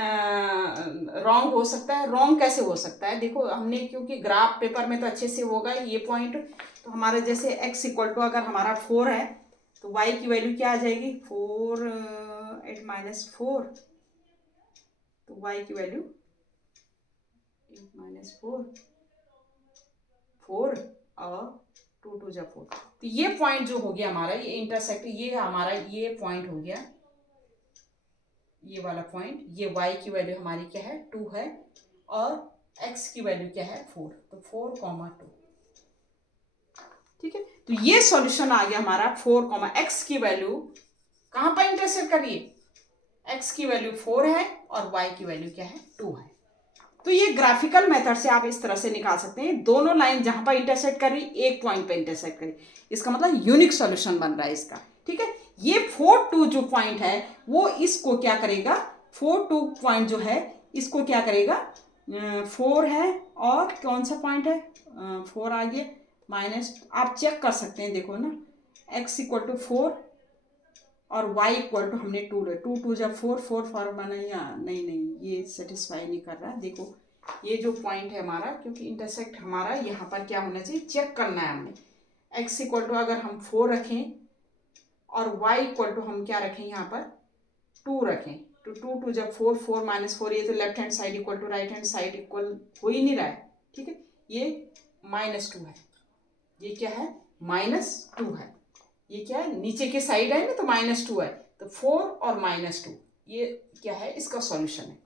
रॉन्ग हो सकता है। रॉन्ग कैसे हो सकता है, देखो हमने, क्योंकि ग्राफ पेपर में तो अच्छे से होगा ये पॉइंट। तो हमारे जैसे x इक्वल टू अगर हमारा 4 है तो y की वैल्यू क्या आ जाएगी, 4 8 माइनस 4, तो y की वैल्यू 8 माइनस 4 4 और 2 2 जा 4। तो ये पॉइंट जो हो गया हमारा, ये इंटरसेक्ट, ये हमारा ये पॉइंट हो गया, ये वाला पॉइंट। ये y की वैल्यू हमारी क्या है, 2 है, और x की वैल्यू क्या है, 4, तो 4, 2। ठीक है, तो ये सॉल्यूशन आ गया हमारा। 4, x की वैल्यू कहां पर इंटरसेक्ट करिए, x की वैल्यू 4 है और y की वैल्यू क्या है, 2 है। तो ये ग्राफिकल मेथड से आप इस तरह से निकाल सकते हैं, दोनों लाइन जहां पर इंटरसेक्ट कर रही, एक पॉइंट पे इंटरसेक्ट करी, इसका मतलब यूनिक सॉल्यूशन बन रहा है इसका। ठीक है, ये 4 2 जो पॉइंट है वो इसको क्या करेगा, 4 2 पॉइंट जो है इसको क्या करेगा, 4 है और कौन सा पॉइंट है, 4 आ गया माइनस, आप चेक कर सकते हैं, देखो ना, x इक्वल टू 4 और y इक्वल टू हमने 2 ले, 2 2 जब 4 4 4 बना, या नहीं ये सेटिस्फाई नहीं कर रहा है। देखो ये जो पॉइंट है हमारा, क्योंकि इंटरसेक्ट हमारा यहाँ पर क्या होना चाहिए, चेक करना है हमने। x इक्वल टू अगर हम 4 रखें और y इक्वल टू हम क्या रखें यहाँ पर 2 रखें, तो 2 2 जब 4 4 माइनस 4, ये तो left hand side equal to right hand side equal हो ही नहीं रहा है। ठीक है, ये -2 है, ये क्या है, -2 है, ये क्या है, नीचे के साइड है ना, तो -2 है, तो 4 और -2 ये क्या है, इसका सॉल्यूशन है।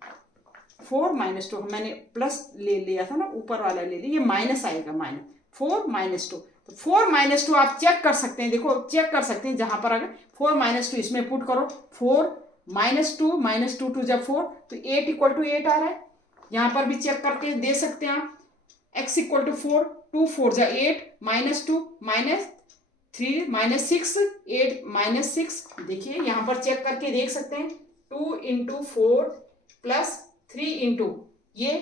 4 -2 मैंने प्लस ले लिया था ना, ऊपर वाला ले लिया, ये माइनस आएगा, -4 -2, तो 4 -2 आप चेक कर सकते हैं, देखो चेक कर सकते हैं, जहां पर अगर 4 -2 इसमें पुट करो, 4 -2 2 जब 4, तो 8 इक्वल टू 8 आ रहा है। यहाँ पर भी चेक करके दे सकते हैं आप, x इक्वल टू 4, 2 4 जा 8, -2 -3 -6 8 -6, देखिए यहाँ पर चेक करके देख सकते हैं, 2 × 4 प्लस 3 इंटू ये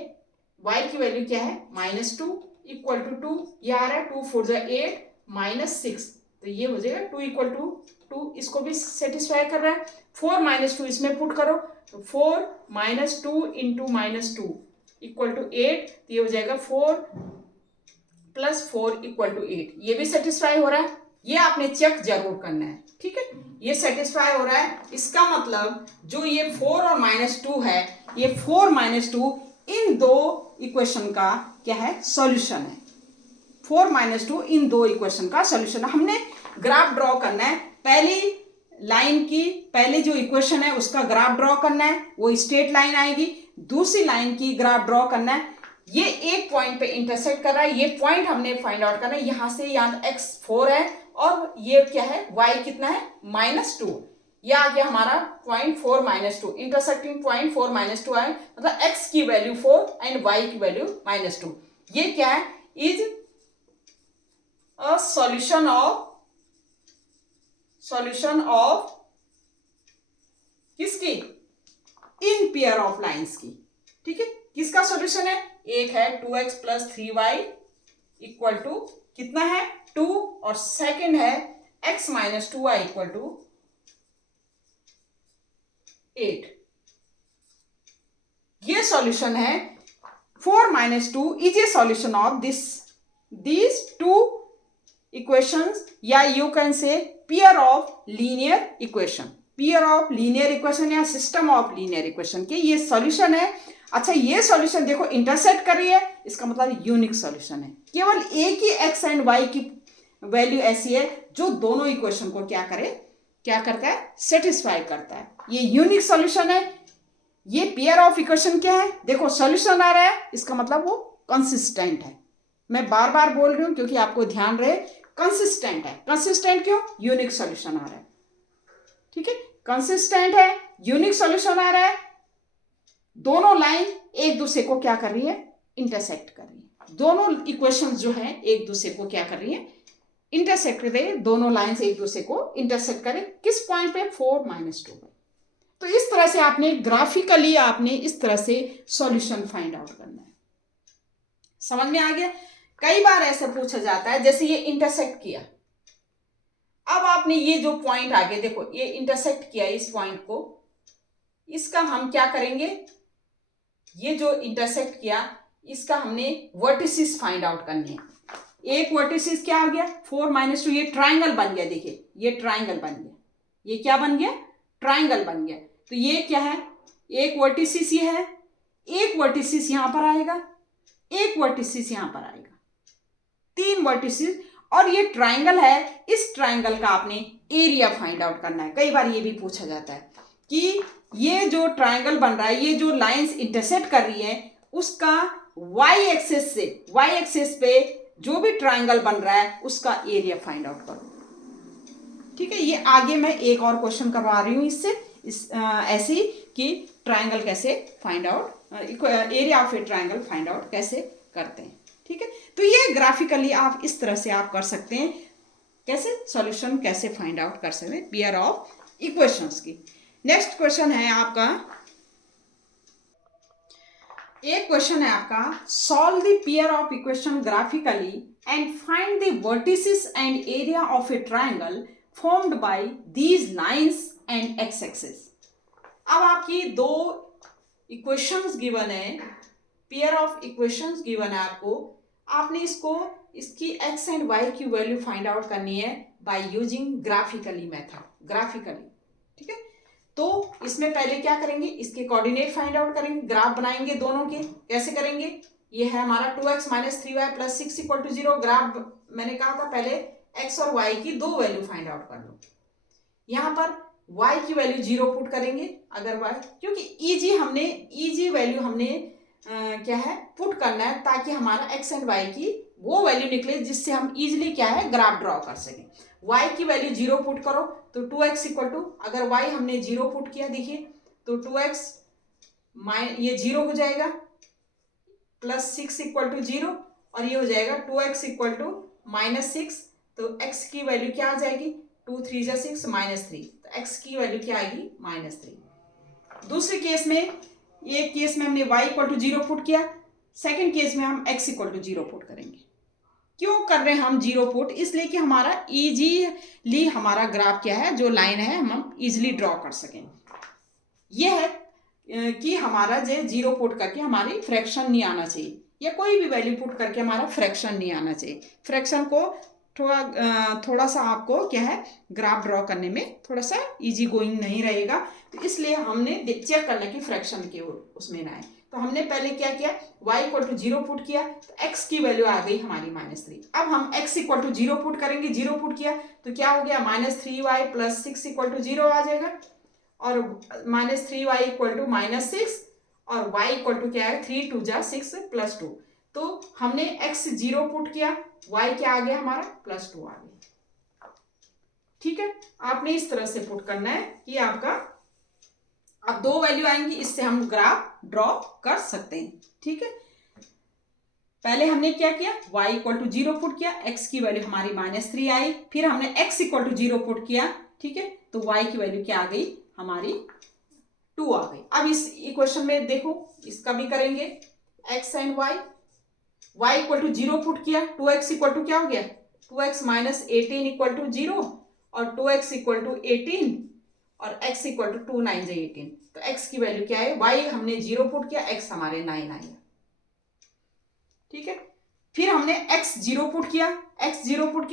y की वैल्यू क्या है, -2 इक्वल टू 2, ये आ रहा है 2 4 जा 8 -6, तो ये हो जाएगा 2 इक्वल टू 2, इसको भी सेटिस्फाई कर रहा है। 4 -2 इसमें पुट करो, तो 4 -2 इंटू -2 इक्वल टू 8, तो ये हो जाएगा 4 + 4 इक्वल टू 8, ये भी सेटिस्फाई हो रहा है। ये आपने चेक जरूर करना है। ठीक है, ये सेटिस्फाई हो रहा है, इसका मतलब जो ये 4 और -2 है, ये 4 -2 इन दो इक्वेशन का क्या है, सॉल्यूशन है। 4 -2 इन दो इक्वेशन का सॉल्यूशन है। हमने ग्राफ ड्रॉ करना है, पहली लाइन की पहले जो इक्वेशन है उसका ग्राफ ड्रॉ करना है, वो स्ट्रेट लाइन आएगी। दूसरी लाइन की ग्राफ ड्रॉ करना है, ये एक पॉइंट पे इंटरसेक्ट कर रहा है, ये पॉइंट हमने फाइंड आउट करना है। यहां से यहाँ x 4 है और ये क्या है, y कितना है, -2, ये आ गया हमारा पॉइंट 4 -2, इंटरसेक्टिंग पॉइंट 4 -2 आए, मतलब x की वैल्यू 4 एंड y की वैल्यू -2। ये क्या है, इज अ सॉल्यूशन ऑफ किसकी, इन पेयर ऑफ लाइंस की। ठीक है, किसका सॉल्यूशन है, एक है 2x + 3y इक्वल टू कितना है, 2, और सेकंड है x - 2y इक्वल टू 8। ये सॉल्यूशन है। 4 - 2 is a solution of these two equations, या यू कैन से pair of linear equation, pair of linear equation या सिस्टम ऑफ लीनियर इक्वेशन के ये सॉल्यूशन है। अच्छा, ये सॉल्यूशन देखो इंटरसेक्ट कर रही है, इसका मतलब यूनिक सॉल्यूशन है। केवल एक ही x एंड y की वैल्यू ऐसी है जो दोनों इक्वेशन को क्या करे, क्या करता है, सेटिस्फाई करता है। ये यूनिक सॉल्यूशन है। ये पेयर ऑफ इक्वेशन क्या है, देखो सॉल्यूशन आ रहा है, इसका मतलब वो कंसिस्टेंट है। मैं बार बार बोल रही हूं क्योंकि आपको ध्यान रहे, कंसिस्टेंट है। कंसिस्टेंट क्यों, यूनिक सॉल्यूशन आ रहा है। ठीक है, कंसिस्टेंट है, यूनिक सॉल्यूशन आ रहा है, दोनों लाइन एक दूसरे को क्या कर रही है, इंटरसेक्ट कर रही है। दोनों इक्वेशंस जो है एक दूसरे को क्या कर रही है, इंटरसेक्ट कर रही है। दोनों लाइंस एक दूसरे को इंटरसेक्ट करें किस पॉइंट पे, 4 - 2 पे। तो इस तरह से आपने ग्राफिकली आपने इस तरह से सॉल्यूशन फाइंड आउट करना है। समझ में आ गया। कई बार ऐसा पूछा जाता है, जैसे ये इंटरसेक्ट किया, अब आपने ये जो पॉइंट आगे देखो, ये इंटरसेक्ट किया इस पॉइंट को, इसका हम क्या करेंगे, ये जो इंटरसेक्ट किया इसका हमने वर्टिसेस फाइंड आउट करने हैं। एक वर्टिसेस क्या हो गया, 4 - 2, ये ट्राइंगल बन गया। देखिए ये ट्राइंगल बन गया, ये क्या बन गया, ट्राइंगल बन गया। तो ये क्या है, एक वर्टिसेस ये है, एक वर्टिसेस यहां पर आएगा, एक वर्टिसेस यहां पर आएगा, 3 वर्टिसेस। और ये ट्राइंगल है, इस ट्राइंगल का आपने एरिया फाइंड आउट करना है। कई बार ये भी पूछा जाता है कि ये जो ट्राइंगल बन रहा है, ये जो लाइंस इंटरसेक्ट कर रही है, उसका वाई एक्सिस से, वाई एक्सिस पे जो भी ट्राइंगल बन रहा है उसका एरिया फाइंड आउट करो। ठीक है, ये आगे मैं एक और क्वेश्चन करवा रही हूं इससे, ऐसे ही कि ट्राइंगल कैसे find out, area of A triangle find out कैसे करते हैं। ठीक है, तो ये ग्राफिकली आप इस तरह से आप कर सकते हैं, कैसे सॉल्यूशन कैसे फाइंड आउट कर सकते हैं पेयर ऑफ इक्वेशंस की। नेक्स्ट क्वेश्चन है आपका, एक क्वेश्चन है आपका, solve the pair of equation graphically and find the vertices and area of A triangle formed by these lines and x axis. अब आपकी दो इक्वेशंस गिवन है, पेयर ऑफ इक्वेशंस गिवन है आपको, आपने इसको, इसकी एक्स एंड वाई की वैल्यू फाइंड आउट करनी है by using graphically method, graphically. ठीक है, तो इसमें पहले क्या करेंगे, इसके कोऑर्डिनेट फाइंड आउट करेंगे, ग्राफ बनाएंगे दोनों के। कैसे करेंगे, ये है हमारा 2x - 3y + 6 = 0। ग्राफ मैंने कहा था पहले x और y की दो वैल्यू फाइंड आउट कर लो। यहां पर y की वैल्यू 0 पुट करेंगे, अगर y, क्योंकि ईजी वैल्यू हमने क्या है पुट करना है, ताकि हमारा x एंड y की वो वैल्यू निकले जिससे हम इजिली क्या है ग्राफ ड्रॉ कर सकें। y की वैल्यू 0 पुट करो तो 2x = अगर y हमने 0 पुट किया, देखिए तो 2x ये 0 हो जाएगा, +6 = 0, और ये हो जाएगा 2x = -6। तो x की वैल्यू क्या आ जाएगी, 2 × 3 = 6 -3, तो x की वैल्यू क्या आएगी, -3। दूसरे केस में, एक केस में हमने y = 0 पुट किया, सेकंड केस में हम x = 0 पुट करेंगे। क्यों कर रहे हैं हम 0 पुट, इसलिए कि हमारा इजीली हमारा ग्राफ क्या है, जो लाइन है हम इजीली ड्रॉ कर सकें। यह है कि हमारा जो 0 पुट करके हमारी फ्रैक्शन नहीं आना चाहिए, या कोई भी वैल्यू पुट करके हमारा फ्रैक्शन नहीं आना चाहिए। फ्रैक्शन को थोड़ा सा आपको क्या है ग्राफ ड्रॉ करने में थोड़ा सा इजी गोइंग नहीं रहेगा, तो इसलिए हमने चेक करना कि फ्रैक्शन के उसमें ना आए। तो हमने पहले क्या किया, y = 0 पुट किया, तो x की वैल्यू आ गई हमारी -3। अब हम x = 0 पुट करेंगे, 0 पुट किया तो क्या हो गया, -3y + 6 = 0 आ जाएगा, और -3y = -6, और y = क्या है, 3 × 2 = 6 + 2। तो हमने x 0 पुट किया, y क्या आ गया हमारा, +2 आ गया। ठीक है, आपने इस तरह से पुट करना है कि आपका अब दो वैल्यू आएंगी, इससे हम ग्राफ ड्रॉ कर सकते हैं। ठीक है, पहले हमने क्या किया, y = 0 पुट किया, x की वैल्यू हमारी -3 आई, फिर हमने x = 0 पुट किया। ठीक है, तो y की वैल्यू क्या आ गई हमारी, 2 आ गई। अब इस इक्वेशन में देखो, इसका भी करेंगे, x एंड y = 0 पुट किया, 2x = क्या हो गया, 2x - 18 = 0, और 2x = 18, और x = 2 × 9 = 18। तो x की वैल्यू क्या है, y हमने 0 पुट किया, x हमारे 9 आया। ठीक है, फिर हमने x 0 पुट किया,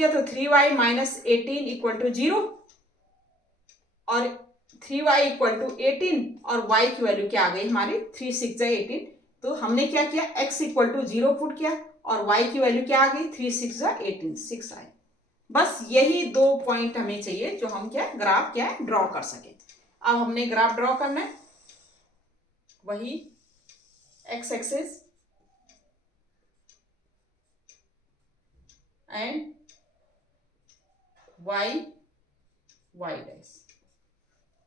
तो 3y - 18 = 0, और 3y = 18, और y की वैल्यू क्या आ गई हमारी, 3 × 6 = 18। तो हमने क्या किया, x = 0 पुट किया, और y की वैल्यू क्या आ गई, 3 × 6 = 18, 6 आए। बस यही 2 पॉइंट हमें चाहिए जो हम क्या ग्राफ क्या है ड्रॉ कर सके। अब हमने ग्राफ ड्रॉ करना है, वही x axis and y dash,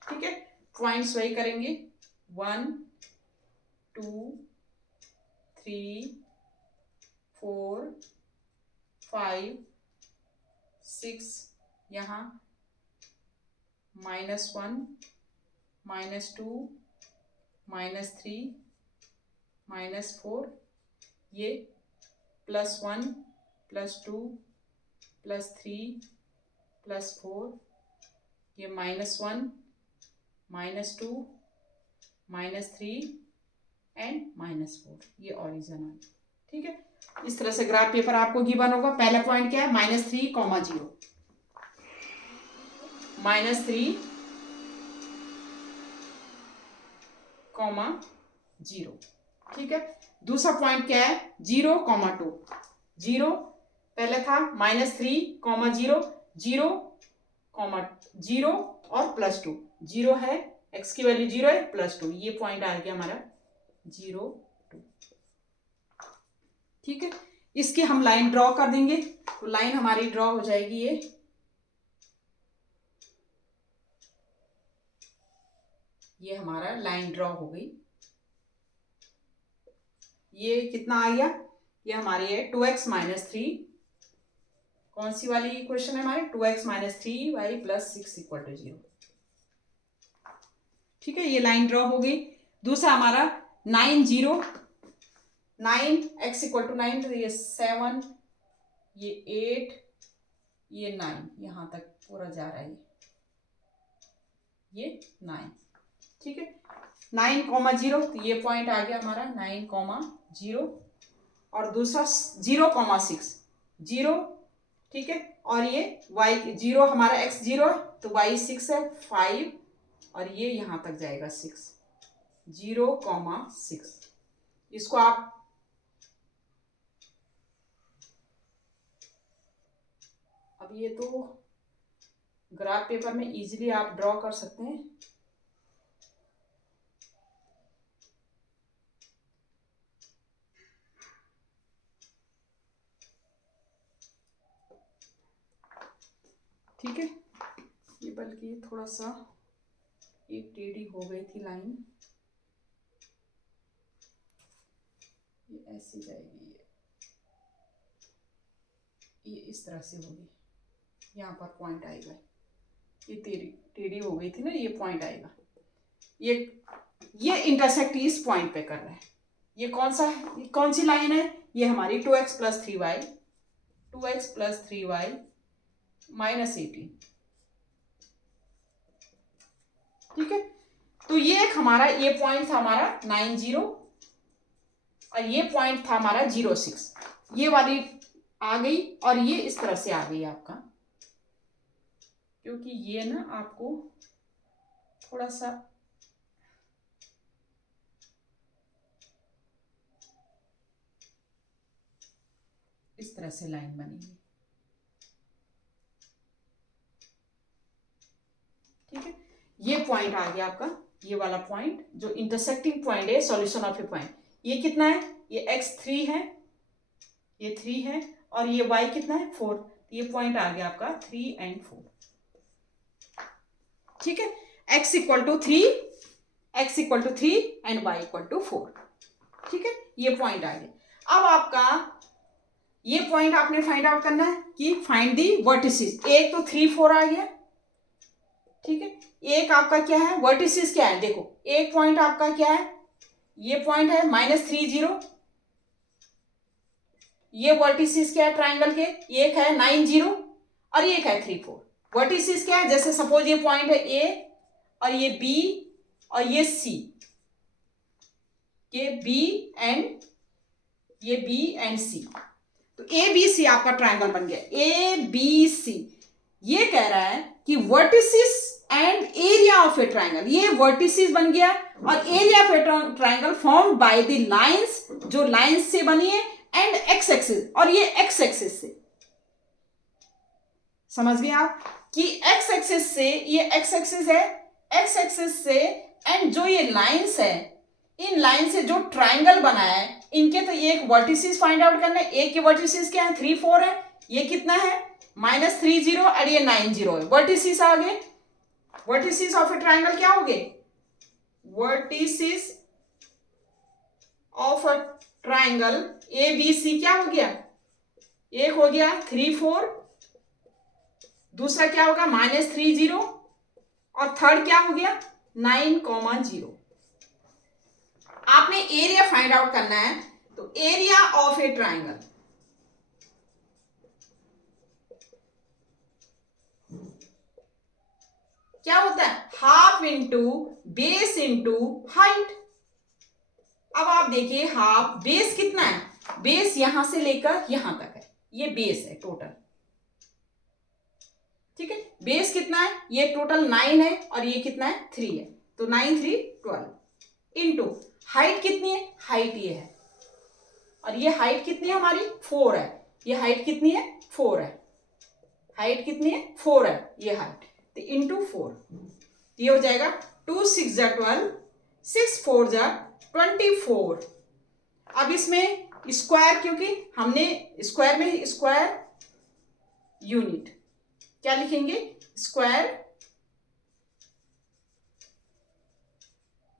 ठीक है। पॉइंट्स वही करेंगे 1 2 3 4 5 6, यहाँ -1 -2 -3 -4, ये +1 +2 +3 +4, ये -1 -2 -3 एंड -4, ये ओरिजिन है, ठीक है। इस तरह से ग्राफ पेपर आपको गिवन होगा। पहला पॉइंट क्या है -3, -3, -0, ठीक है। दूसरा पॉइंट क्या है 0, 2, 0 पहले था -3, 0, 0, 0 और +2, 0 है, x की वैल्यू 0 है, +2, ये पॉइंट आ गया हमारा 0 2, ठीक है। इसकी हम लाइन ड्रॉ कर देंगे, तो लाइन हमारी ड्रॉ हो जाएगी ये हमारा लाइन ड्रॉ हो गई। ये कितना आ गया, ये हमारी है 2x - 3, कौन सी वाली इक्वेशन है हमारे 2x - 3y + 6 = 0, ठीक है। ये लाइन ड्रॉ हो गई। दूसरा हमारा 9 0, 9 x = 9, तो ये 7, ये 8, ये 9, यहां तक पूरा जा रहा है, ये 9, ठीक है। 9, 0, तो ये पॉइंट आ गया हमारा 9, 0, और दूसरा 0, 6, 0, ठीक है। और ये y 0 हमारा x 0 है, तो y 6 है, 5, और ये यहां तक जाएगा 6, 0, 6। इसको आप अब ये तो ग्राफ पेपर में इजीली आप ड्रॉ कर सकते हैं। ठीक है, ये बल्कि थोड़ा सा एक टेढ़ी हो गई थी लाइन, ये ऐसे जाएगी, ये इस तरह से होगी, यहाँ पर पॉइंट आएगा, ये टेढ़ी हो गई थी ना, ये पॉइंट आएगा, ये इंटरसेक्ट इस पॉइंट पे कर रहा है। ये कौन सा है, ये कौन सी लाइन है, ये हमारी 2x + 3y, 2x + 3y -18, ठीक है। तो ये एक हमारा ये पॉइंट था हमारा 9 0, और ये पॉइंट था हमारा 0 6, ये वाली आ गई, और ये इस तरह से आ गई आपका, क्योंकि ये ना आपको थोड़ा सा इस तरह से लाइन बनेगी, ठीक है। ये पॉइंट आ गया आपका, ये वाला पॉइंट जो इंटरसेक्टिंग पॉइंट है सॉल्यूशन ऑफ ए पॉइंट, ये कितना है, ये x 3 है, ये 3 है, और ये y कितना है 4, ये पॉइंट आ गया आपका 3 और 4, ठीक है। x = 3, x = 3 एंड y = 4, ठीक है, ये पॉइंट आ गया। अब आपका ये पॉइंट आपने फाइंड आउट करना है कि फाइंड दी वर्टिसेस, एक तो 3 4 आ गया, ठीक है। एक आपका क्या है वर्टिसेस क्या है, देखो एक पॉइंट आपका क्या है, ये पॉइंट है -3 0, ये वर्टिसेस क्या है ट्राइंगल के, एक है 9 0 और एक है 3 4। वर्टिसेस क्या है, जैसे सपोज ये पॉइंट है A और ये B और ये C, ये B एंड C, तो ABC आपका ट्राइंगल बन गया ABC। ये कह रहा है कि vertices and area of A triangle, ये वर्टिसेस बन गया और area of A triangle formed by the lines, जो लाइंस से बनी है, एंड एक्स एक्सिस, और ये एक्स एक्सिस से, समझ गए आप कि एक्स एक्सिस से, ये एक्स एक्सिस है, एक्स एक्सिस से एंड जो ये लाइंस है, इन लाइन से जो ट्राइंगल बना है, इनके तो ये एक वर्टिसेस फाइंड आउट करना है। एक के वर्टिसेस क्या है, 3 4 है, ये कितना है -3 0 और ये 9 0 है। वर्टिसेस आ गए, वर्टिसेस ऑफ ए ट्राइंगल क्या हो गए, vertices of a triangle ABC क्या हो गया, एक हो गया 3 4, दूसरा क्या होगा -3 0 और थर्ड क्या हो गया 9 0। आपने एरिया फाइंड आउट करना है, तो एरिया ऑफ ए ट्राइंगल, क्या होता है, half into base into height. अब आप देखिए हाफ, बेस कितना है, बेस यहां से लेकर यहां तक है, ये बेस है टोटल, ठीक है। बेस कितना है, ये टोटल 9 है और ये कितना है 3 है, तो 9 3 12 इंटू हाइट कितनी है, हाइट ये है और ये हाइट कितनी है हमारी 4 है, ये हाइट कितनी है 4 है, हाइट कितनी है 4 है ये हाइट, तो इंटू 4, ये हो जाएगा 2 6 12, 6 4 24। अब इसमें स्क्वायर, क्योंकि हमने स्क्वायर में स्क्वायर यूनिट क्या लिखेंगे, स्क्वायर,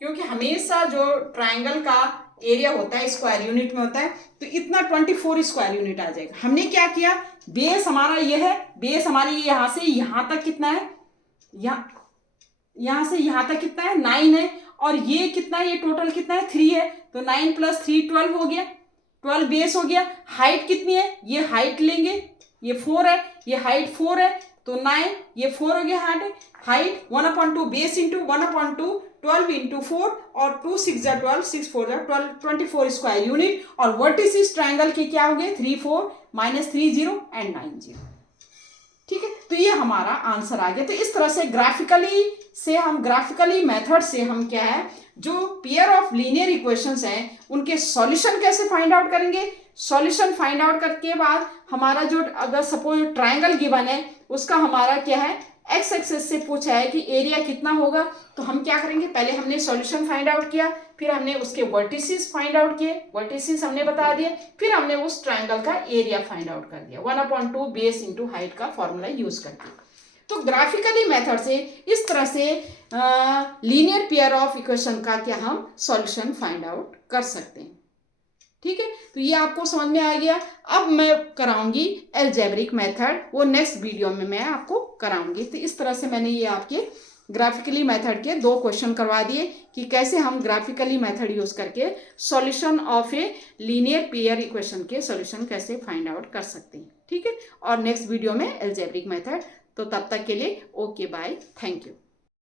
क्योंकि हमेशा जो ट्राइंगल का एरिया होता है स्क्वायर यूनिट में होता है, तो इतना 24 स्क्वायर यूनिट आ जाएगा। हमने क्या किया, बेस हमारा ये है, बेस हमारी यहां से यहां तक कितना है, यहां से यहां तक कितना है 9 है और ये कितना है, ये टोटल कितना है 3 है, तो 9 + 3 12 हो गया, 12 बेस हो गया। हाइट कितनी है, ये हाइट लेंगे, ये 4 है, ये हाइट 4 है, तो 9, ये 4 हो गया हाइट 1/2 बेस इंटू 1/2 12 इंटू 4 और 2 6 12, 6 4 12, 24 स्क्वायर यूनिट। और वर्टिसेस ट्राइंगल के क्या हो गए 3 4 -3 0 एंड 9 0, ठीक है। तो ये हमारा आंसर आ गया। तो इस तरह से ग्राफिकली मेथड से हम क्या है, जो पेयर ऑफ लीनियर इक्वेशंस हैं उनके सॉल्यूशन कैसे फाइंड आउट करेंगे। सॉल्यूशन फाइंड आउट करके बाद हमारा जो, अगर सपोज ट्राइंगल गिवन है उसका हमारा क्या है, एक्स एक्सिस से पूछा है कि एरिया कितना होगा, तो हम क्या करेंगे, पहले हमने सॉल्यूशन फाइंड आउट किया, फिर हमने उसके वर्टिसेस फाइंड आउट किए, वर्टिसेस हमने बता दिए, फिर हमने उस ट्राइंगल का एरिया फाइंड आउट कर दिया 1/2 बेस इंटू हाइट का फॉर्मूला यूज करके। तो ग्राफिकली मेथड से इस तरह से लीनियर पेयर ऑफ इक्वेशन का क्या हम सॉल्यूशन फाइंड आउट कर सकते हैं, ठीक है। तो ये आपको समझ में आ गया। अब मैं कराऊंगी अलजेब्रिक मेथड, वो नेक्स्ट वीडियो में मैं आपको कराऊंगी। तो इस तरह से मैंने ये आपके ग्राफिकली मेथड के 2 क्वेश्चन करवा दिए कि कैसे हम ग्राफिकली मेथड यूज करके solution of a linear pair equation के सॉल्यूशन कैसे फाइंड आउट कर सकते हैं, ठीक है। और नेक्स्ट वीडियो में अलजेब्रिक मेथड। तो तब तक के लिए ओके बाय, थैंक यू।